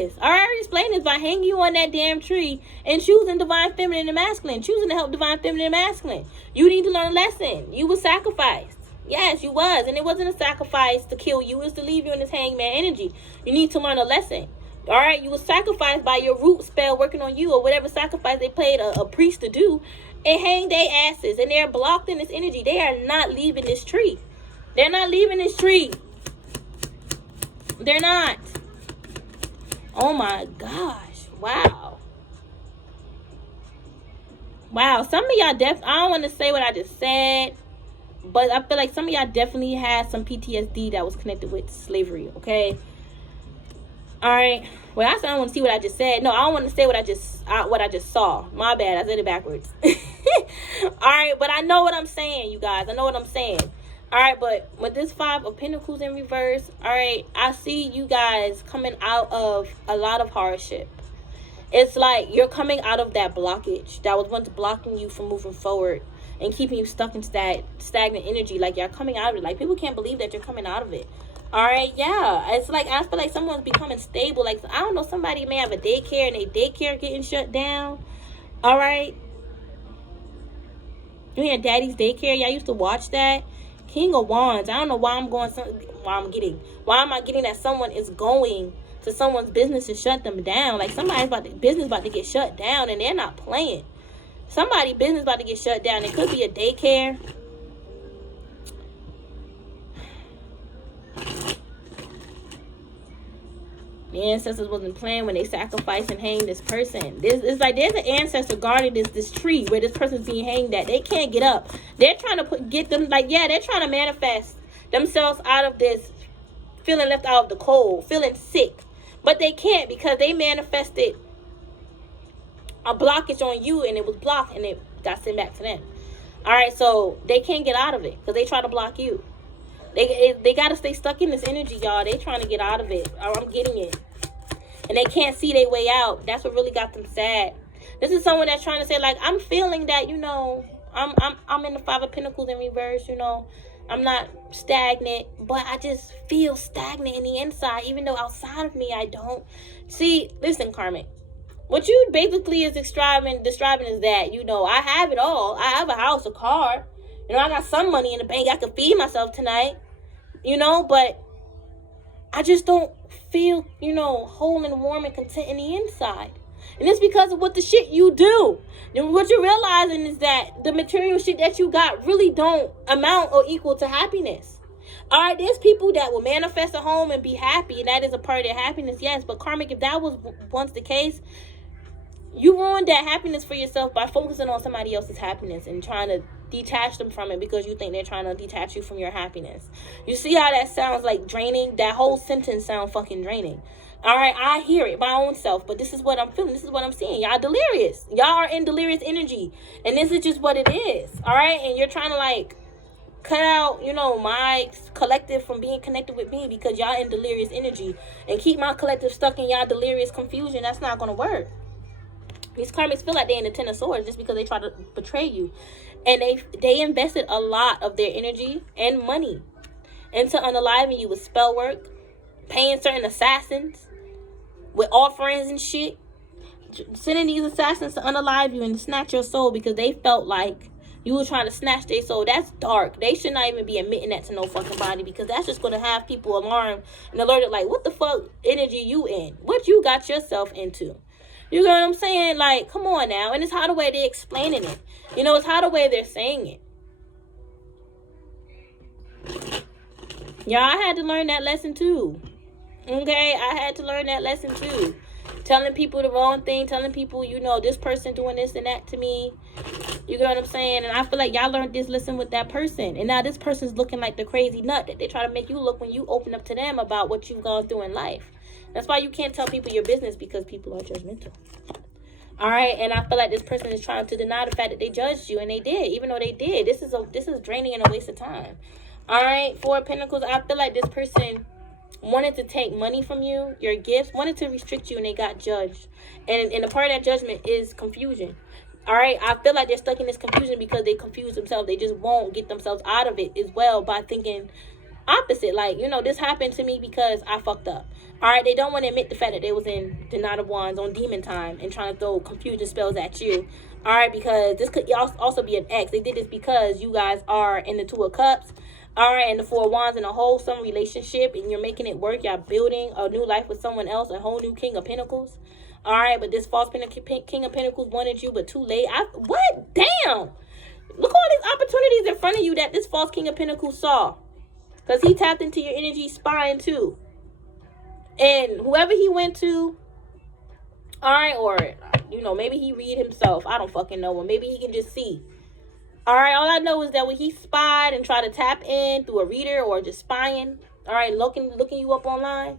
this. By hanging you on that damn tree and choosing divine feminine and masculine. Choosing to help divine feminine and masculine. You need to learn a lesson. You were sacrificed. Yes, you was. And it wasn't a sacrifice to kill you. It was to leave you in this hangman energy. You need to learn a lesson. All right, you were sacrificed by your root spell working on you, or whatever sacrifice they paid a priest to do, and hang their asses, and they're blocked in this energy. They are not leaving this tree. They're not leaving this tree. They're not. Oh my gosh! Wow. Wow. Some of y'all I don't want to say what I just said, but I feel like some of y'all definitely had some PTSD that was connected with slavery. Okay. All right. Well, I don't want to see what I just said. No, I don't want to say what I just saw. My bad. I said it backwards. All right, but I know what I'm saying, you guys. I know what I'm saying. All right, but with this 5 of Pentacles in reverse, all right, I see you guys coming out of a lot of hardship. It's like you're coming out of that blockage that was once blocking you from moving forward and keeping you stuck in stagnant energy. Like, you're coming out of it. Like, people can't believe that you're coming out of it. All right, yeah. It's like, I feel like someone's becoming stable. Like, I don't know, somebody may have a daycare and they daycare getting shut down. All right. You hear Daddy's Daycare? Y'all used to watch that. King of Wands. I don't know why why am I getting that someone is going to someone's business to shut them down? Like, somebody's business about to get shut down and they're not playing. Somebody's business about to get shut down. It could be a daycare. The ancestors wasn't playing when they sacrificed and hanged this person. It's like there's an ancestor guarding this tree where this person's being hanged at. They can't get up. They're trying to get them, like, yeah, they're trying to manifest themselves out of this feeling left out of the cold, feeling sick. But they can't because they manifested a blockage on you and it was blocked and it got sent back to them. All right, so they can't get out of it because they try to block you. They got to stay stuck in this energy, y'all. They trying to get out of it. I'm getting it. And they can't see their way out. That's what really got them sad. This is someone that's trying to say, like, I'm feeling that, you know, I'm in the 5 of Pentacles in reverse, you know. I'm not stagnant, but I just feel stagnant in the inside, even though outside of me I don't. See, listen, karmic. What you basically is describing is that, you know, I have it all. I have a house, a car. You know, I got some money in the bank. I can feed myself tonight, you know, but I just don't feel, you know, whole and warm and content in the inside. And it's because of what the shit you do. And what you're realizing is that the material shit that you got really don't amount or equal to happiness. All right, there's people that will manifest a home and be happy, and that is a part of their happiness, yes. But karmic, if that was once the case, you ruined that happiness for yourself by focusing on somebody else's happiness and trying to detach them from it because you think they're trying to detach you from your happiness. You see how that sounds like draining? That whole sentence sounds fucking draining. All right, I hear it my own self, but this is what I'm feeling. This is what I'm seeing. Y'all delirious. Y'all are in delirious energy, and this is just what it is. All right, and you're trying to like cut out, you know, my collective from being connected with me because y'all in delirious energy, and keep my collective stuck in y'all delirious confusion. That's not gonna work. These karmics feel like they're in the Ten of Swords just because they try to betray you. And they invested a lot of their energy and money into unaliving you with spell work, paying certain assassins with offerings and shit, sending these assassins to unalive you and snatch your soul because they felt like you were trying to snatch their soul. That's dark. They should not even be admitting that to no fucking body because that's just going to have people alarmed and alerted like, what the fuck energy you in? What you got yourself into? You know what I'm saying? Like, come on now. And it's how the way they're explaining it. You know, it's how the way they're saying it. Y'all, I had to learn that lesson too. Okay? I had to learn that lesson too. Telling people the wrong thing. Telling people, you know, this person doing this and that to me. You know what I'm saying? And I feel like y'all learned this lesson with that person. And now this person's looking like the crazy nut that they try to make you look when you open up to them about what you've gone through in life. That's why you can't tell people your business because people are judgmental. All right, and I feel like this person is trying to deny the fact that they judged you, and they did, even though they did. This is draining and a waste of time. All right, Four of Pentacles. I feel like this person wanted to take money from you, your gifts, wanted to restrict you, and they got judged. And a part of that judgment is confusion. All right, I feel like they're stuck in this confusion because they confuse themselves. They just won't get themselves out of it as well by thinking opposite. Like, you know, this happened to me because I fucked up. All right, they don't want to admit the fact that they was in the Knight of Wands on demon time and trying to throw confusion spells at you. All right, because this could also be an ex. They did this because you guys are in the Two of Cups. All right, and the Four of Wands in a wholesome relationship, and you're making it work. Y'all building a new life with someone else, a whole new King of Pentacles. All right, but this false King of Pentacles wanted you, but too late. What? Damn! Look at all these opportunities in front of you that this false King of Pentacles saw. Because he tapped into your energy spine too. And whoever he went to, all right, or, you know, maybe he read himself. I don't fucking know. Or maybe he can just see. All right, all I know is that when he spied and tried to tap in through a reader or just spying, all right, looking you up online,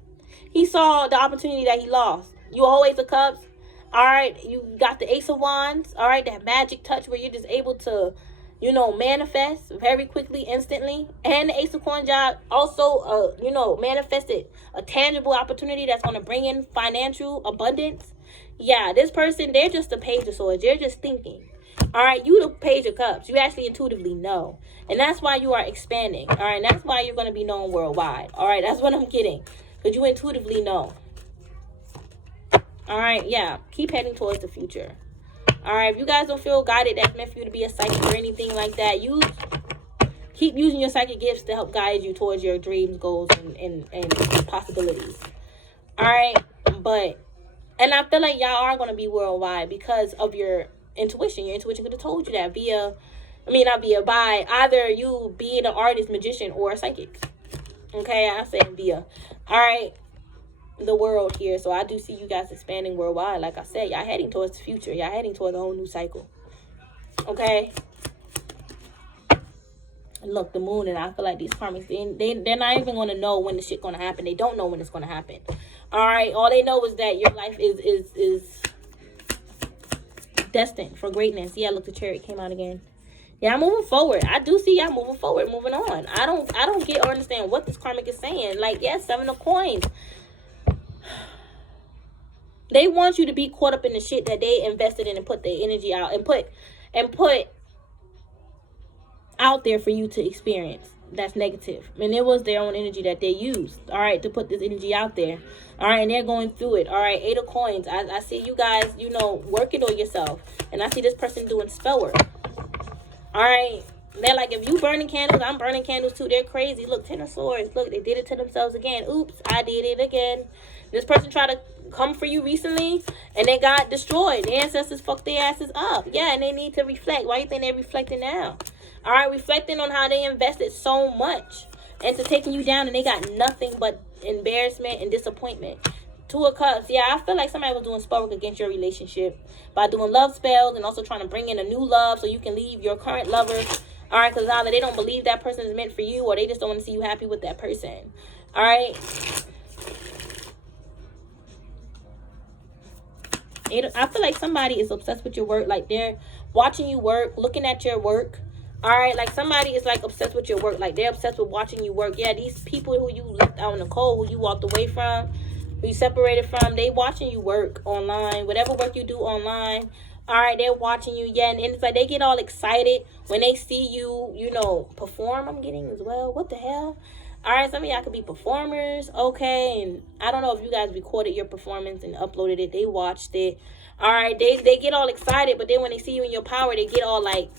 he saw the opportunity that he lost. You always a Cups. All right, you got the Ace of Wands. All right, that magic touch where you're just able to, you know, manifest very quickly, instantly. And the Ace of Coins job also, you know, manifested a tangible opportunity that's going to bring in financial abundance. Yeah, this person, they're just a Page of Swords. They're just thinking. All right, you the Page of Cups. You actually intuitively know. And that's why you are expanding. All right, and that's why you're going to be known worldwide. All right, that's what I'm getting. Because you intuitively know. All right, yeah, keep heading towards the future. All right, if you guys don't feel guided, that's meant for you to be a psychic or anything like that, keep using your psychic gifts to help guide you towards your dreams, goals, and possibilities. All right, and I feel like y'all are going to be worldwide because of your intuition. Your intuition could have told you that by either you being an artist, magician, or a psychic. Okay, I'm saying via. All right. The world here. So I do see you guys expanding worldwide. Like I said, y'all heading towards the future. Y'all heading towards a whole new cycle. Okay. And look, the moon, and I feel like these karmics, they're not even going to know when the shit going to happen. They don't know when it's going to happen. All right. All they know is that your life is destined for greatness. Yeah, look, the Chariot came out again. Yeah, I'm moving forward. I do see y'all moving forward, moving on. I don't get or understand what this karmic is saying. Like, yes, Seven of Coins. They want you to be caught up in the shit that they invested in and put their energy out and put out there for you to experience. That's negative. And it was their own energy that they used, all right, to put this energy out there. All right, and they're going through it. All right, Eight of Coins. I see you guys, you know, working on yourself. And I see this person doing spell work. All right. They're like, if you burning candles, I'm burning candles too. They're crazy. Look, Ten of Swords. Look, they did it to themselves again. Oops, I did it again. This person tried to come for you recently, and they got destroyed. The ancestors fucked their asses up. Yeah, and they need to reflect. Why do you think they're reflecting now? All right, reflecting on how they invested so much into taking you down, and they got nothing but embarrassment and disappointment. Two of Cups. Yeah, I feel like somebody was doing spell work against your relationship by doing love spells and also trying to bring in a new love so you can leave your current lover. All right, because either they don't believe that person is meant for you, or they just don't want to see you happy with that person. All right. I feel like somebody is obsessed with your work. Like, they're watching you work, looking at your work. All right, like somebody is like obsessed with your work. Like, they're obsessed with watching you work. Yeah, these people who you left out in the cold, who you walked away from, who you separated from, they watching you work online. Whatever work you do online, all right, they're watching you. Yeah, and it's like they get all excited when they see you, you know, perform. I'm getting as well. What the hell? All right, some of y'all could be performers, okay? And I don't know if you guys recorded your performance and uploaded it. They watched it. All right, they get all excited, but then when they see you in your power, they get all like,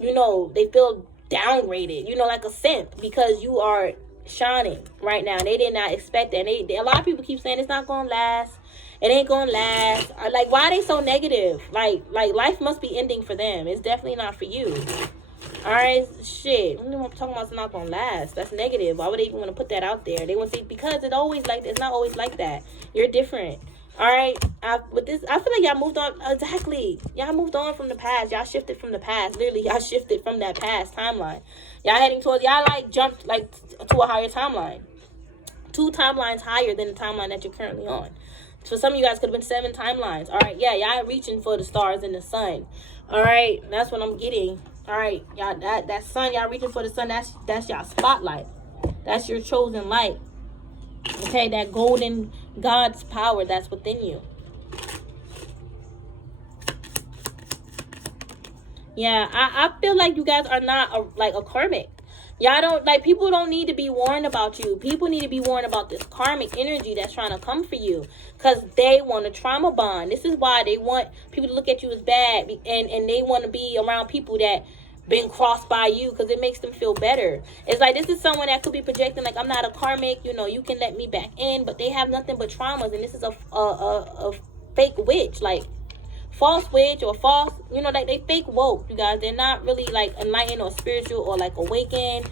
you know, they feel downgraded, you know, like a simp, because you are shining right now. They did not expect that. And a lot of people keep saying it's not going to last. It ain't going to last. Or like, why are they so negative? Like life must be ending for them. It's definitely not for you. All right, shit. I'm talking about it's not gonna last. That's negative. Why would they even want to put that out there? They want to see, because it's always like, it's not always like that. You're different. All right. With this, I feel like y'all moved on. Exactly. Y'all moved on from the past. Y'all shifted from the past. Literally, y'all shifted from that past timeline. Y'all heading towards. Y'all like jumped like to a higher timeline. 2 timelines higher than the timeline that you're currently on. So some of you guys could have been 7 timelines. All right. Yeah, y'all reaching for the stars and the sun. All right. That's what I'm getting. All right, y'all, that sun, y'all reaching for the sun, that's y'all spotlight. That's your chosen light. Okay, that golden God's power that's within you. Yeah, I feel like you guys are not like a karmic. Y'all don't, like, people don't need to be warned about you. People need to be warned about this karmic energy that's trying to come for you, because they want a trauma bond. This is why they want people to look at you as bad, and they want to be around people that been crossed by you, because it makes them feel better. It's like, this is someone that could be projecting like, I'm not a karmic, you know, you can let me back in, but they have nothing but traumas, and this is a fake witch, like false witch or false, you know, like they fake woke, you guys. They're not really like enlightened or spiritual or like awakened,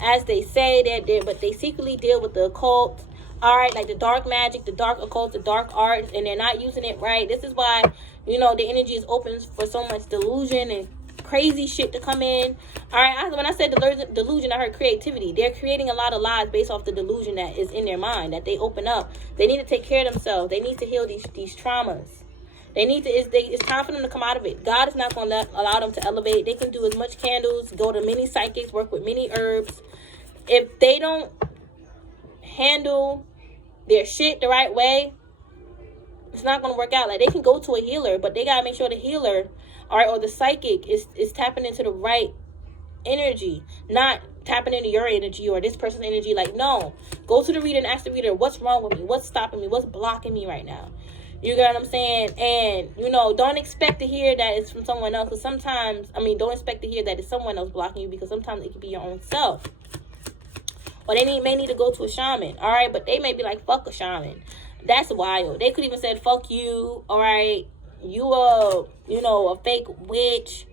as they say that but they secretly deal with the occult. All right, like the dark magic, the dark occult, the dark arts, and they're not using it right. This is why, you know, the energy is open for so much delusion and crazy shit to come in. All right, when I said delusion, I heard creativity. They're creating a lot of lies based off the delusion that is in their mind, that they open up. They need to take care of themselves. They need to heal these traumas. They need to, it's time for them to come out of it. God is not going to allow them to elevate. They can do as much candles, go to many psychics, work with many herbs. If they don't handle their shit the right way, it's not going to work out. Like, they can go to a healer, but they got to make sure the healer, all right, or the psychic is tapping into the right energy, not tapping into your energy or this person's energy. Like, no, go to the reader and ask the reader, what's wrong with me? What's stopping me? What's blocking me right now? You get what I'm saying? And, you know, don't expect to hear that it's from someone else. Because sometimes, don't expect to hear that it's someone else blocking you, because sometimes it could be your own self. Or they may need to go to a shaman. All right? But they may be like, fuck a shaman. That's wild. They could even say, fuck you. All right? You a fake witch.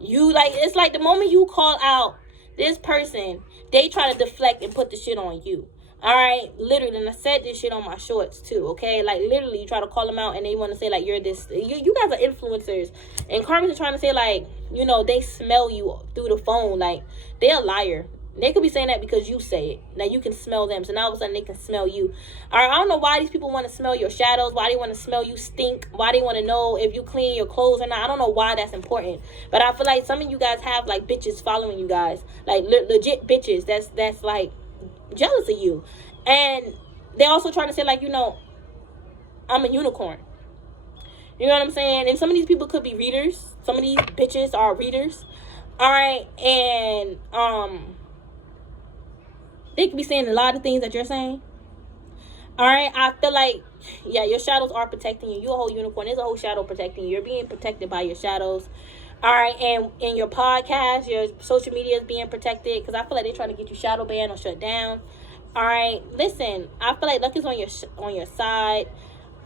You, like, it's like the moment you call out this person, they try to deflect and put the shit on you. All right, literally, and I said this shit on my shorts too, okay? Like, literally, you try to call them out, and they want to say, like, you're this. You guys are influencers, and karmics are trying to say, like, you know, they smell you through the phone. Like, they're a liar. They could be saying that because you say it. Now, you can smell them, so now all of a sudden, they can smell you. All right, I don't know why these people want to smell your shadows, why they want to smell you stink, why they want to know if you clean your clothes or not. I don't know why that's important, but I feel like some of you guys have, like, bitches following you guys, like, legit bitches that's like, jealous of you. And they're also trying to say, like, you know, I'm a unicorn. You know what I'm saying? And some of these people could be readers. Some of these bitches are readers. All right. And they could be saying a lot of things that you're saying. All right. I feel like, yeah, your shadows are protecting you. You're a whole unicorn. There's a whole shadow protecting you. You're being protected by your shadows. All right, and in your podcast, your social media is being protected, because I feel like they're trying to get you shadow banned or shut down. All right, listen, I feel like luck is on your side.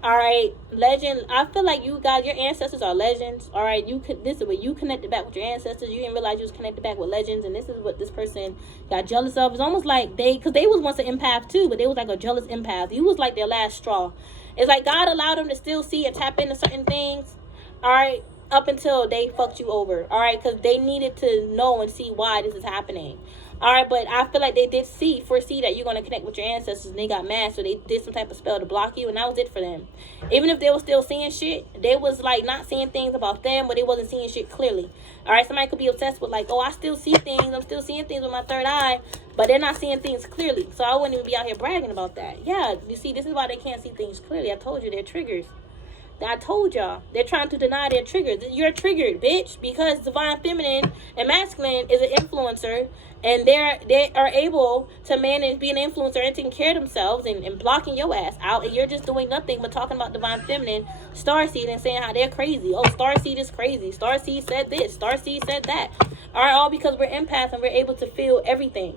All right, legend. I feel like you guys, your ancestors are legends. All right, this is what you connected back with your ancestors. You didn't realize you was connected back with legends, and this is what this person got jealous of. It's almost like because they was once an empath too, but they was like a jealous empath. You was like their last straw. It's like God allowed them to still see and tap into certain things. All right, up until they fucked you over. All right, because they needed to know and see why this is happening. All right, but I feel like they did foresee that you're going to connect with your ancestors, and they got mad, so they did some type of spell to block you, and that was it for them. Even if they were still seeing shit, they was like not seeing things about them, but they wasn't seeing shit clearly. All right, somebody could be obsessed with like, oh, I still see things, I'm still seeing things with my third eye, but they're not seeing things clearly, so I wouldn't even be out here bragging about that. Yeah, you see, this is why they can't see things clearly. I told you, they're triggers. I told y'all, they're trying to deny their triggers. You're triggered, bitch, because divine feminine and masculine is an influencer, and they are able to manage being an influencer and taking care of themselves and blocking your ass out, and you're just doing nothing but talking about divine feminine, starseed, and saying how they're crazy. Oh, starseed is crazy. Starseed said this. Starseed said that. All right, all because we're empaths and we're able to feel everything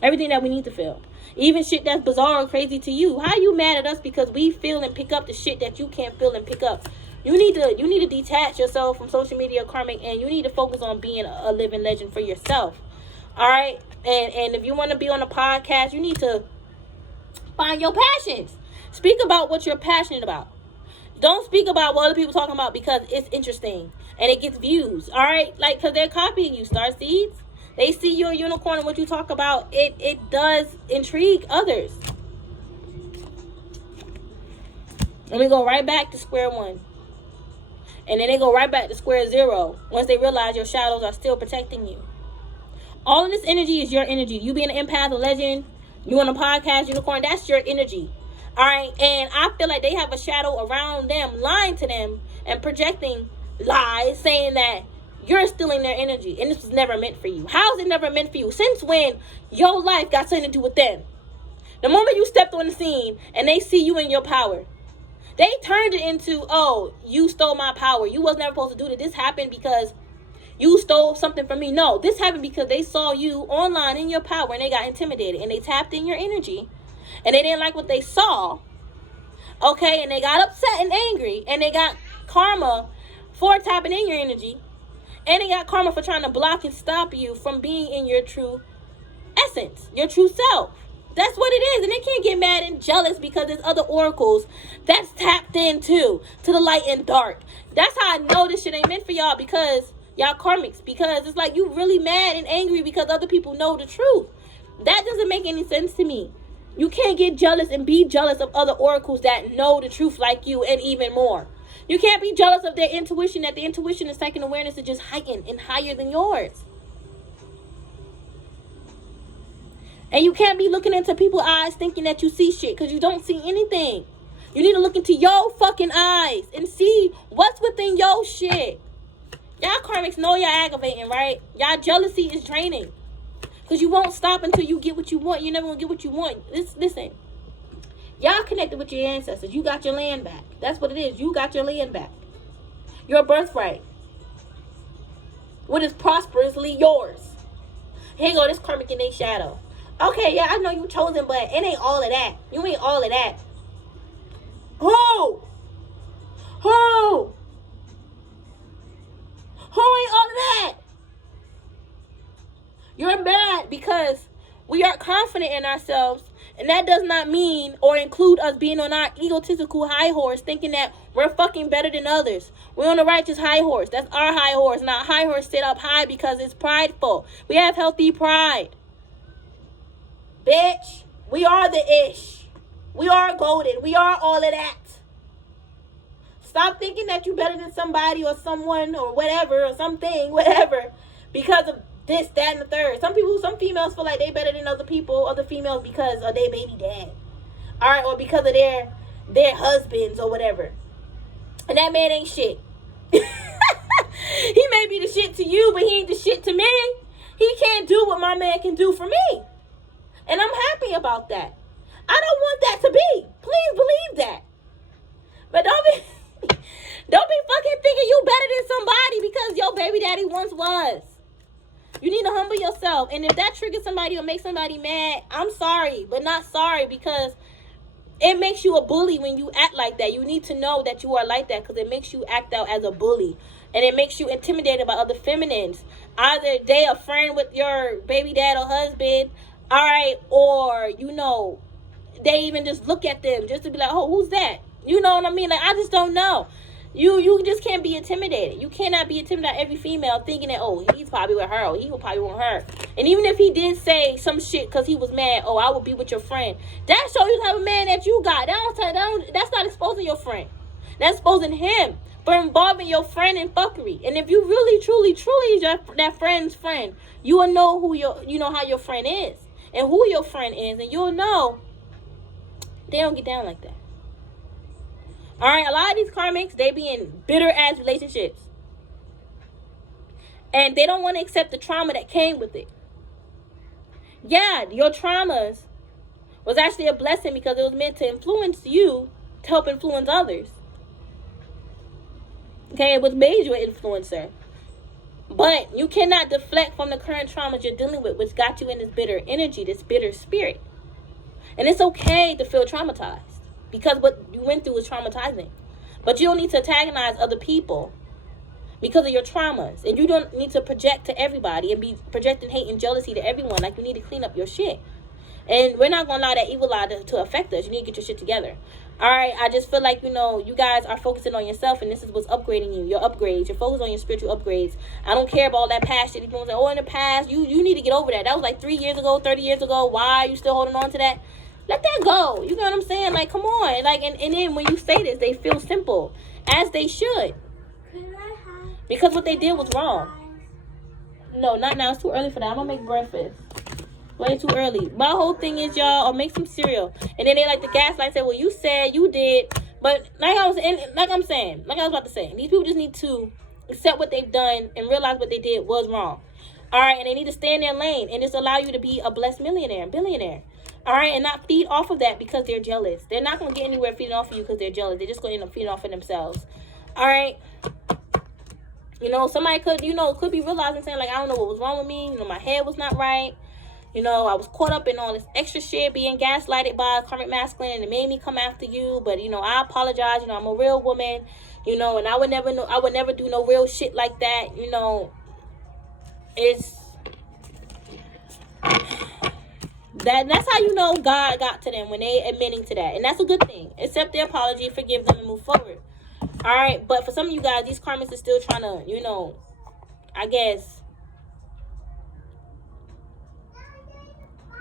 that we need to feel. Even shit that's bizarre or crazy to you. How you mad at us because we feel and pick up the shit that you can't feel and pick up? You need to detach yourself from social media karmic, and you need to focus on being a living legend for yourself. All right? And if you want to be on a podcast, you need to find your passions. Speak about what you're passionate about. Don't speak about what other people talking about because it's interesting and it gets views. All right? Like, because they're copying you, starseeds. They see you're a unicorn and what you talk about, it does intrigue others. And we go right back to square one. And then they go right back to square zero once they realize your shadows are still protecting you. All of this energy is your energy. You being an empath, a legend, you on a podcast, unicorn, that's your energy. All right? And I feel like they have a shadow around them, lying to them and projecting lies, saying that you're stealing their energy, and this was never meant for you. How is it never meant for you? Since when your life got something to do with them? The moment you stepped on the scene and they see you in your power, they turned it into, oh, you stole my power. You was never supposed to do that. This happened because you stole something from me. No, this happened because they saw you online in your power and they got intimidated and they tapped in your energy and they didn't like what they saw. Okay, and they got upset and angry and they got karma for tapping in your energy. And they got karma for trying to block and stop you from being in your true essence, your true self. That's what it is. And they can't get mad and jealous because there's other oracles that's tapped into to the light and dark. That's how I know this shit ain't meant for y'all, because y'all karmics. Because it's like you really mad and angry because other people know the truth. That doesn't make any sense to me. You can't get jealous and be jealous of other oracles that know the truth like you and even more. You can't be jealous of their intuition, that the intuition and second awareness is just heightened and higher than yours. And you can't be looking into people's eyes thinking that you see shit, because you don't see anything. You need to look into your fucking eyes and see what's within your shit. Y'all karmics know y'all aggravating, right? Y'all jealousy is draining. Because you won't stop until you get what you want. You're never going to get what you want. Listen. Y'all connected with your ancestors. You got your land back. That's what it is. You got your land back. Your birthright. What is prosperously yours. Here you go, this karmic in their shadow. Okay, yeah, I know you chosen, but it ain't all of that. You ain't all of that. Who? Who? Who ain't all of that? You're mad because we are confident in ourselves. And that does not mean or include us being on our egotistical high horse, thinking that we're fucking better than others. We're on the righteous high horse. That's our high horse. And our high horse sit up high because it's prideful. We have healthy pride. Bitch, we are the ish. We are golden. We are all of that. Stop thinking that you're better than somebody or someone or whatever or something, whatever, because of this, that, and the third. Some females feel like they better than other people, other females, because of their baby dad. All right, or because of their husbands or whatever. And that man ain't shit. He may be the shit to you, but he ain't the shit to me. He can't do what my man can do for me. And I'm happy about that. I don't want that to be. Please believe that. But don't be fucking thinking you better than somebody because your baby daddy once was. You need to humble yourself. And if that triggers somebody or makes somebody mad, I'm sorry, but not sorry, because it makes you a bully when you act like that. You need to know that you are like that, because it makes you act out as a bully. And it makes you intimidated by other feminines. Either they a friend with your baby dad or husband, all right, or, you know, they even just look at them just to be like, oh, who's that? You know what I mean? Like, I just don't know. You just can't be intimidated. You cannot be intimidated by every female thinking that, oh, he's probably with her, or he will probably want her. And even if he did say some shit because he was mad, oh, I will be with your friend, that shows you the type of man that you got. That's not exposing your friend. That's exposing him for involving your friend in fuckery. And if you really, truly is that friend's friend, you will know how your friend is and who your friend is, and you'll know they don't get down like that. All right, a lot of these karmics, they be in bitter-ass relationships. And they don't want to accept the trauma that came with it. Yeah, your traumas was actually a blessing, because it was meant to influence you to help influence others. Okay, it was made you an influencer. But you cannot deflect from the current traumas you're dealing with, which got you in this bitter energy, this bitter spirit. And it's okay to feel traumatized, because what you went through was traumatizing. But you don't need to antagonize other people because of your traumas. And you don't need to project to everybody and be projecting hate and jealousy to everyone. Like, you need to clean up your shit. And we're not going to allow that evil eye to affect us. You need to get your shit together. All right, I just feel like, you guys are focusing on yourself, and this is what's upgrading you. Your upgrades. You're focused on your spiritual upgrades. I don't care about all that past shit. People say, oh, in the past, you need to get over that. That was like 3 years ago, 30 years ago. Why are you still holding on to that? Let that go. You know what I'm saying? Like, come on. Like, and then when you say this, they feel simple, as they should. Because what they did was wrong. No, not now. It's too early for that. I'm going to make breakfast. Way too early. My whole thing is, y'all, or make some cereal. And then they like the gaslight, say, well, you said, you did. But like I was about to say, these people just need to accept what they've done and realize what they did was wrong. All right, and they need to stay in their lane and just allow you to be a blessed millionaire and billionaire. All right, and not feed off of that because they're jealous. They're not going to get anywhere feeding off of you because they're jealous. They're just going to end up feeding off of themselves. All right. Somebody could be realizing, saying, like, I don't know what was wrong with me. My head was not right. I was caught up in all this extra shit, being gaslighted by a karmic masculine, and it made me come after you. But, I apologize. I'm a real woman, and I would never do no real shit like that. That's how God got to them, when they admitting to that. And that's a good thing. Accept their apology, forgive them, and move forward. All right, but for some of you guys, these karmics are still trying to, I guess,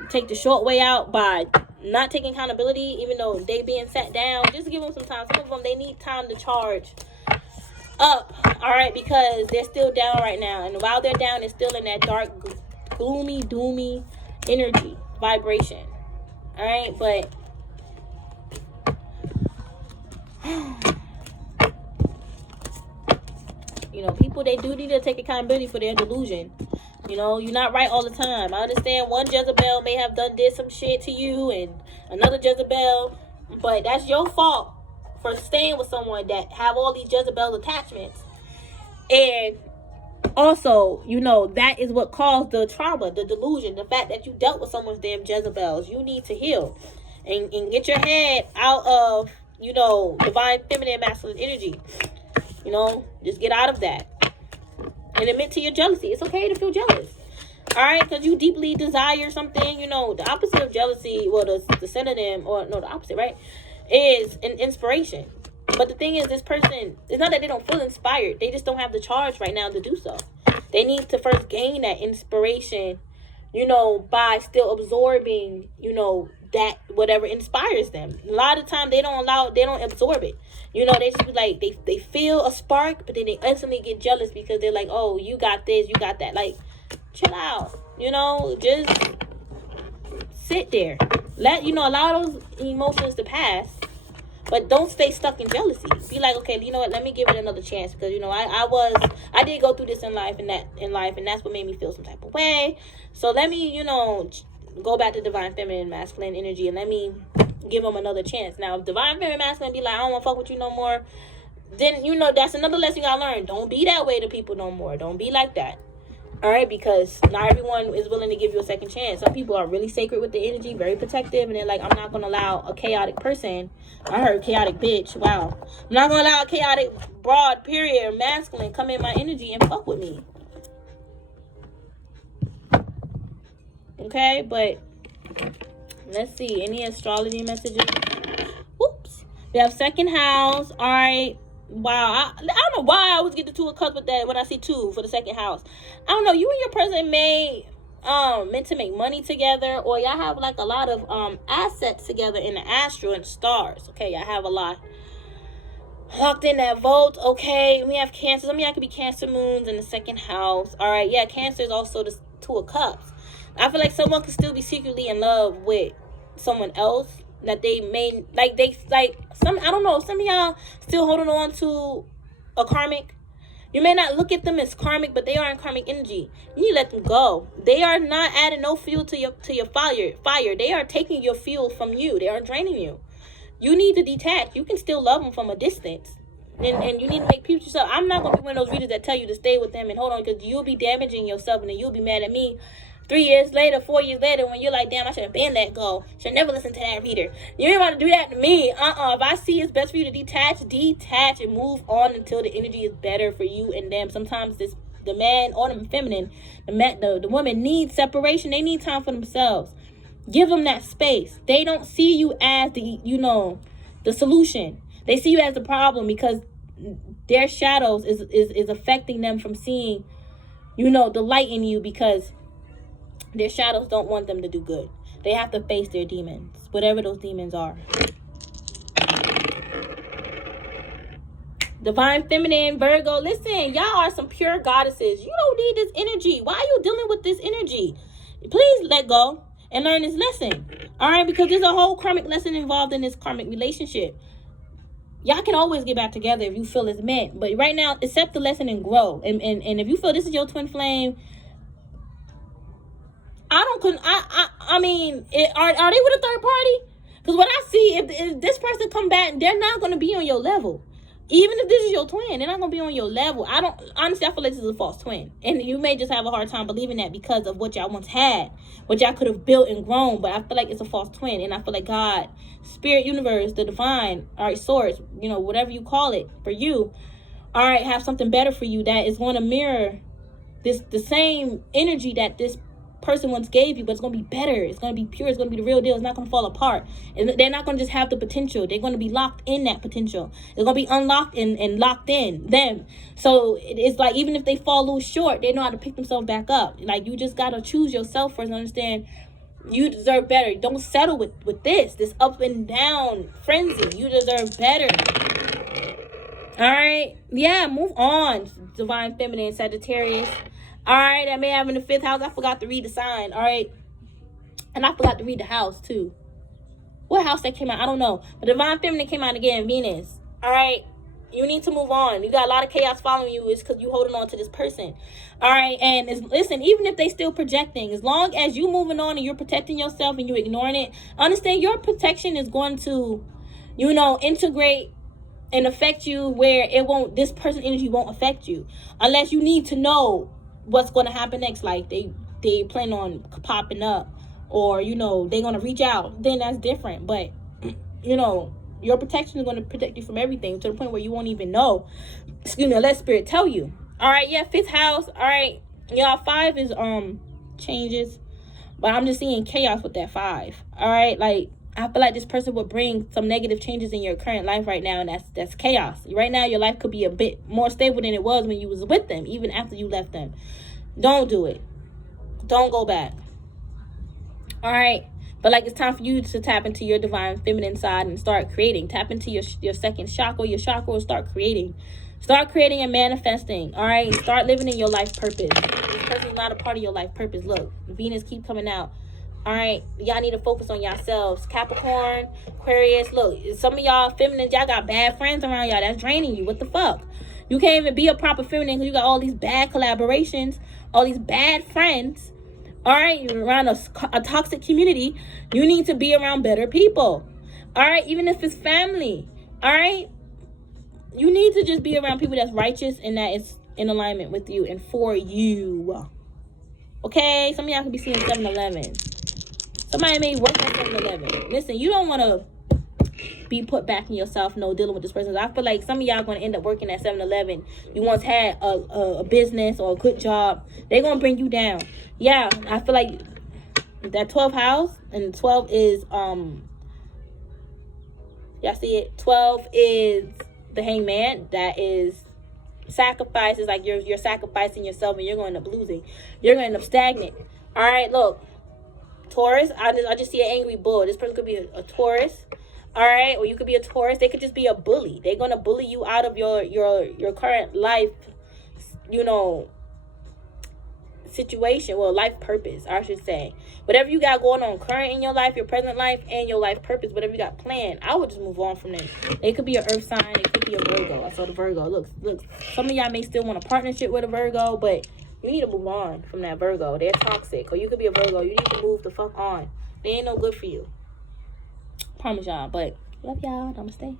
take the short way out by not taking accountability, even though they being sat down. Just give them some time. Some of them, they need time to charge up, all right, because they're still down right now. And while they're down, they're still in that dark, gloomy, doomy energy, vibration, all right, but people, they do need to take accountability for their delusion. You're not right all the time. I understand one Jezebel may have did some shit to you, and another Jezebel, but that's your fault for staying with someone that have all these Jezebel attachments. And also, that is what caused the trauma, the delusion, the fact that you dealt with someone's damn Jezebels. You need to heal and get your head out of, divine feminine masculine energy. Just get out of that. And admit to your jealousy. It's okay to feel jealous. All right? Because you deeply desire something. The opposite of jealousy, well, the synonym, or no, the opposite, right, is an inspiration. But the thing is, this person, it's not that they don't feel inspired. They just don't have the charge right now to do so. They need to first gain that inspiration, by still absorbing, that whatever inspires them. A lot of time they don't absorb it. They just be like, they feel a spark, but then they instantly get jealous because they're like, oh, you got this, you got that. Like, chill out. Just sit there. Allow those emotions to pass, but don't stay stuck in jealousy. Be like, okay, you know what? Let me give it another chance, because I did go through this in life, and that's what made me feel some type of way. So let me, go back to divine feminine masculine energy, and let me give them another chance. Now, if divine feminine masculine be like, I don't want to fuck with you no more, then that's another lesson you gotta learn. Don't be that way to people no more. Don't be like that. All right, because not everyone is willing to give you a second chance. Some people are really sacred with the energy, very protective, and they're like, I'm not going to allow a chaotic person. I heard chaotic bitch. Wow. I'm not going to allow a chaotic broad, period, or masculine come in my energy and fuck with me. Okay, but let's see. Any astrology messages? Whoops. We have second house. All right. Wow, I don't know why I always get the 2 of cups with that when I see 2 for the second house. I don't know, you and your person may meant to make money together, or y'all have like a lot of assets together in the astral and stars. Okay, y'all have a lot locked in that vault. Okay, we have Cancer. Some of y'all could be Cancer moons in the second house. All right, yeah, Cancer is also the 2 of cups. I feel like someone could still be secretly in love with someone else that they may some, I don't know, some of y'all still holding on to a karmic. You may not look at them as karmic, but they are in karmic energy. You need to let them go. They are not adding no fuel to your fire. They are taking your fuel from you. They are draining you. You need to detach. You can still love them from a distance, and you need to make peace with yourself. I'm not gonna be one of those readers that tell you to stay with them and hold on, because you'll be damaging yourself, and then you'll be mad at me 3 years later, 4 years later, when you're like, damn, I should have been let go. Should never listen to that reader. You ain't want to do that to me. If I see it's best for you to detach and move on until the energy is better for you and them. Sometimes the man or the feminine, the woman needs separation. They need time for themselves. Give them that space. They don't see you as the solution. They see you as the problem, because their shadows is affecting them from seeing, the light in you, because their shadows don't want them to do good. They have to face their demons, whatever those demons are. Divine Feminine, Virgo. Listen, y'all are some pure goddesses. You don't need this energy. Why are you dealing with this energy? Please let go and learn this lesson. All right, because there's a whole karmic lesson involved in this karmic relationship. Y'all can always get back together if you feel it's meant. But right now, accept the lesson and grow. And if you feel this is your twin flame, I mean, are they with a third party? Because what I see, if this person come back, they're not going to be on your level. Even if this is your twin, they're not going to be on your level. Honestly, I feel like this is a false twin. And you may just have a hard time believing that because of what y'all once had, what y'all could have built and grown. But I feel like it's a false twin. And I feel like God, spirit, universe, the divine, all right, source, whatever you call it for you, all right, have something better for you that is going to mirror the same energy that this person once gave you, but it's going to be better. It's going to be pure. It's going to be the real deal. It's not going to fall apart. And they're not going to just have the potential. They're going to be locked in that potential. They're going to be unlocked and locked in them. So it's like, even if they fall a little short, they know how to pick themselves back up. Like, you just got to choose yourself first and understand you deserve better. Don't settle with this up and down frenzy. You deserve better. All right. Yeah, move on. Divine Feminine, Sagittarius. All right, I may have in the 5th house. I forgot to read the sign. All right. And I forgot to read the house, too. What house that came out? I don't know. But Divine Feminine came out again, Venus. All right. You need to move on. You got a lot of chaos following you. It's because you holding on to this person. All right. And listen, even if they still projecting, as long as you moving on and you're protecting yourself and you ignoring it, understand your protection is going to, integrate and affect you where this person energy won't affect you. Unless you need to know what's going to happen next, like they plan on popping up, or they're going to reach out, then that's different. But your protection is going to protect you from everything, to the point where you won't even know. Let spirit tell you. All right, yeah, 5th house. All right, y'all, 5 is changes, but I'm just seeing chaos with that 5. All right, like, I feel like this person will bring some negative changes in your current life right now, and that's chaos. Right now, your life could be a bit more stable than it was when you was with them, even after you left them. Don't do it. Don't go back. All right. But like, it's time for you to tap into your divine feminine side and start creating. Tap into your second chakra. Your chakra will start creating. Start creating and manifesting. All right. Start living in your life purpose. This person's not a part of your life purpose. Look, Venus keep coming out. All right. Y'all need to focus on yourselves. Capricorn, Aquarius. Look, some of y'all feminines, y'all got bad friends around y'all. That's draining you. What the fuck? You can't even be a proper feminine because you got all these bad collaborations, all these bad friends. All right, you're around a toxic community. You need to be around better people. All right, even if it's family. All right, you need to just be around people that's righteous and that is in alignment with you and for you. Okay? Some of y'all could be seeing 7-Eleven. Somebody may work at 7-Eleven. Listen, you don't want to be put back in yourself, dealing with this person. I feel like some of y'all going to end up working at 7-Eleven. You once had a business or a good job. They're going to bring you down. Yeah, I feel like that 12th house, and 12 is, y'all see it? 12 is the hangman. That is sacrifices. Like you're sacrificing yourself and you're going to end up losing. You're going to end up stagnant. All right, look. Taurus, I just see an angry bull. This person could be a Taurus. All right, or you could be a Taurus. They could just be a bully. They're gonna bully you out of your current life, situation. Well, life purpose, I should say. Whatever you got going on current in your life, your present life, and your life purpose, whatever you got planned, I would just move on from them. It could be an earth sign. It could be a Virgo. I saw the Virgo. Look. Some of y'all may still want a partnership with a Virgo, but you need to move on from that Virgo. They're toxic. Or you could be a Virgo. You need to move the fuck on. They ain't no good for you. Promise y'all. But love y'all. Namaste.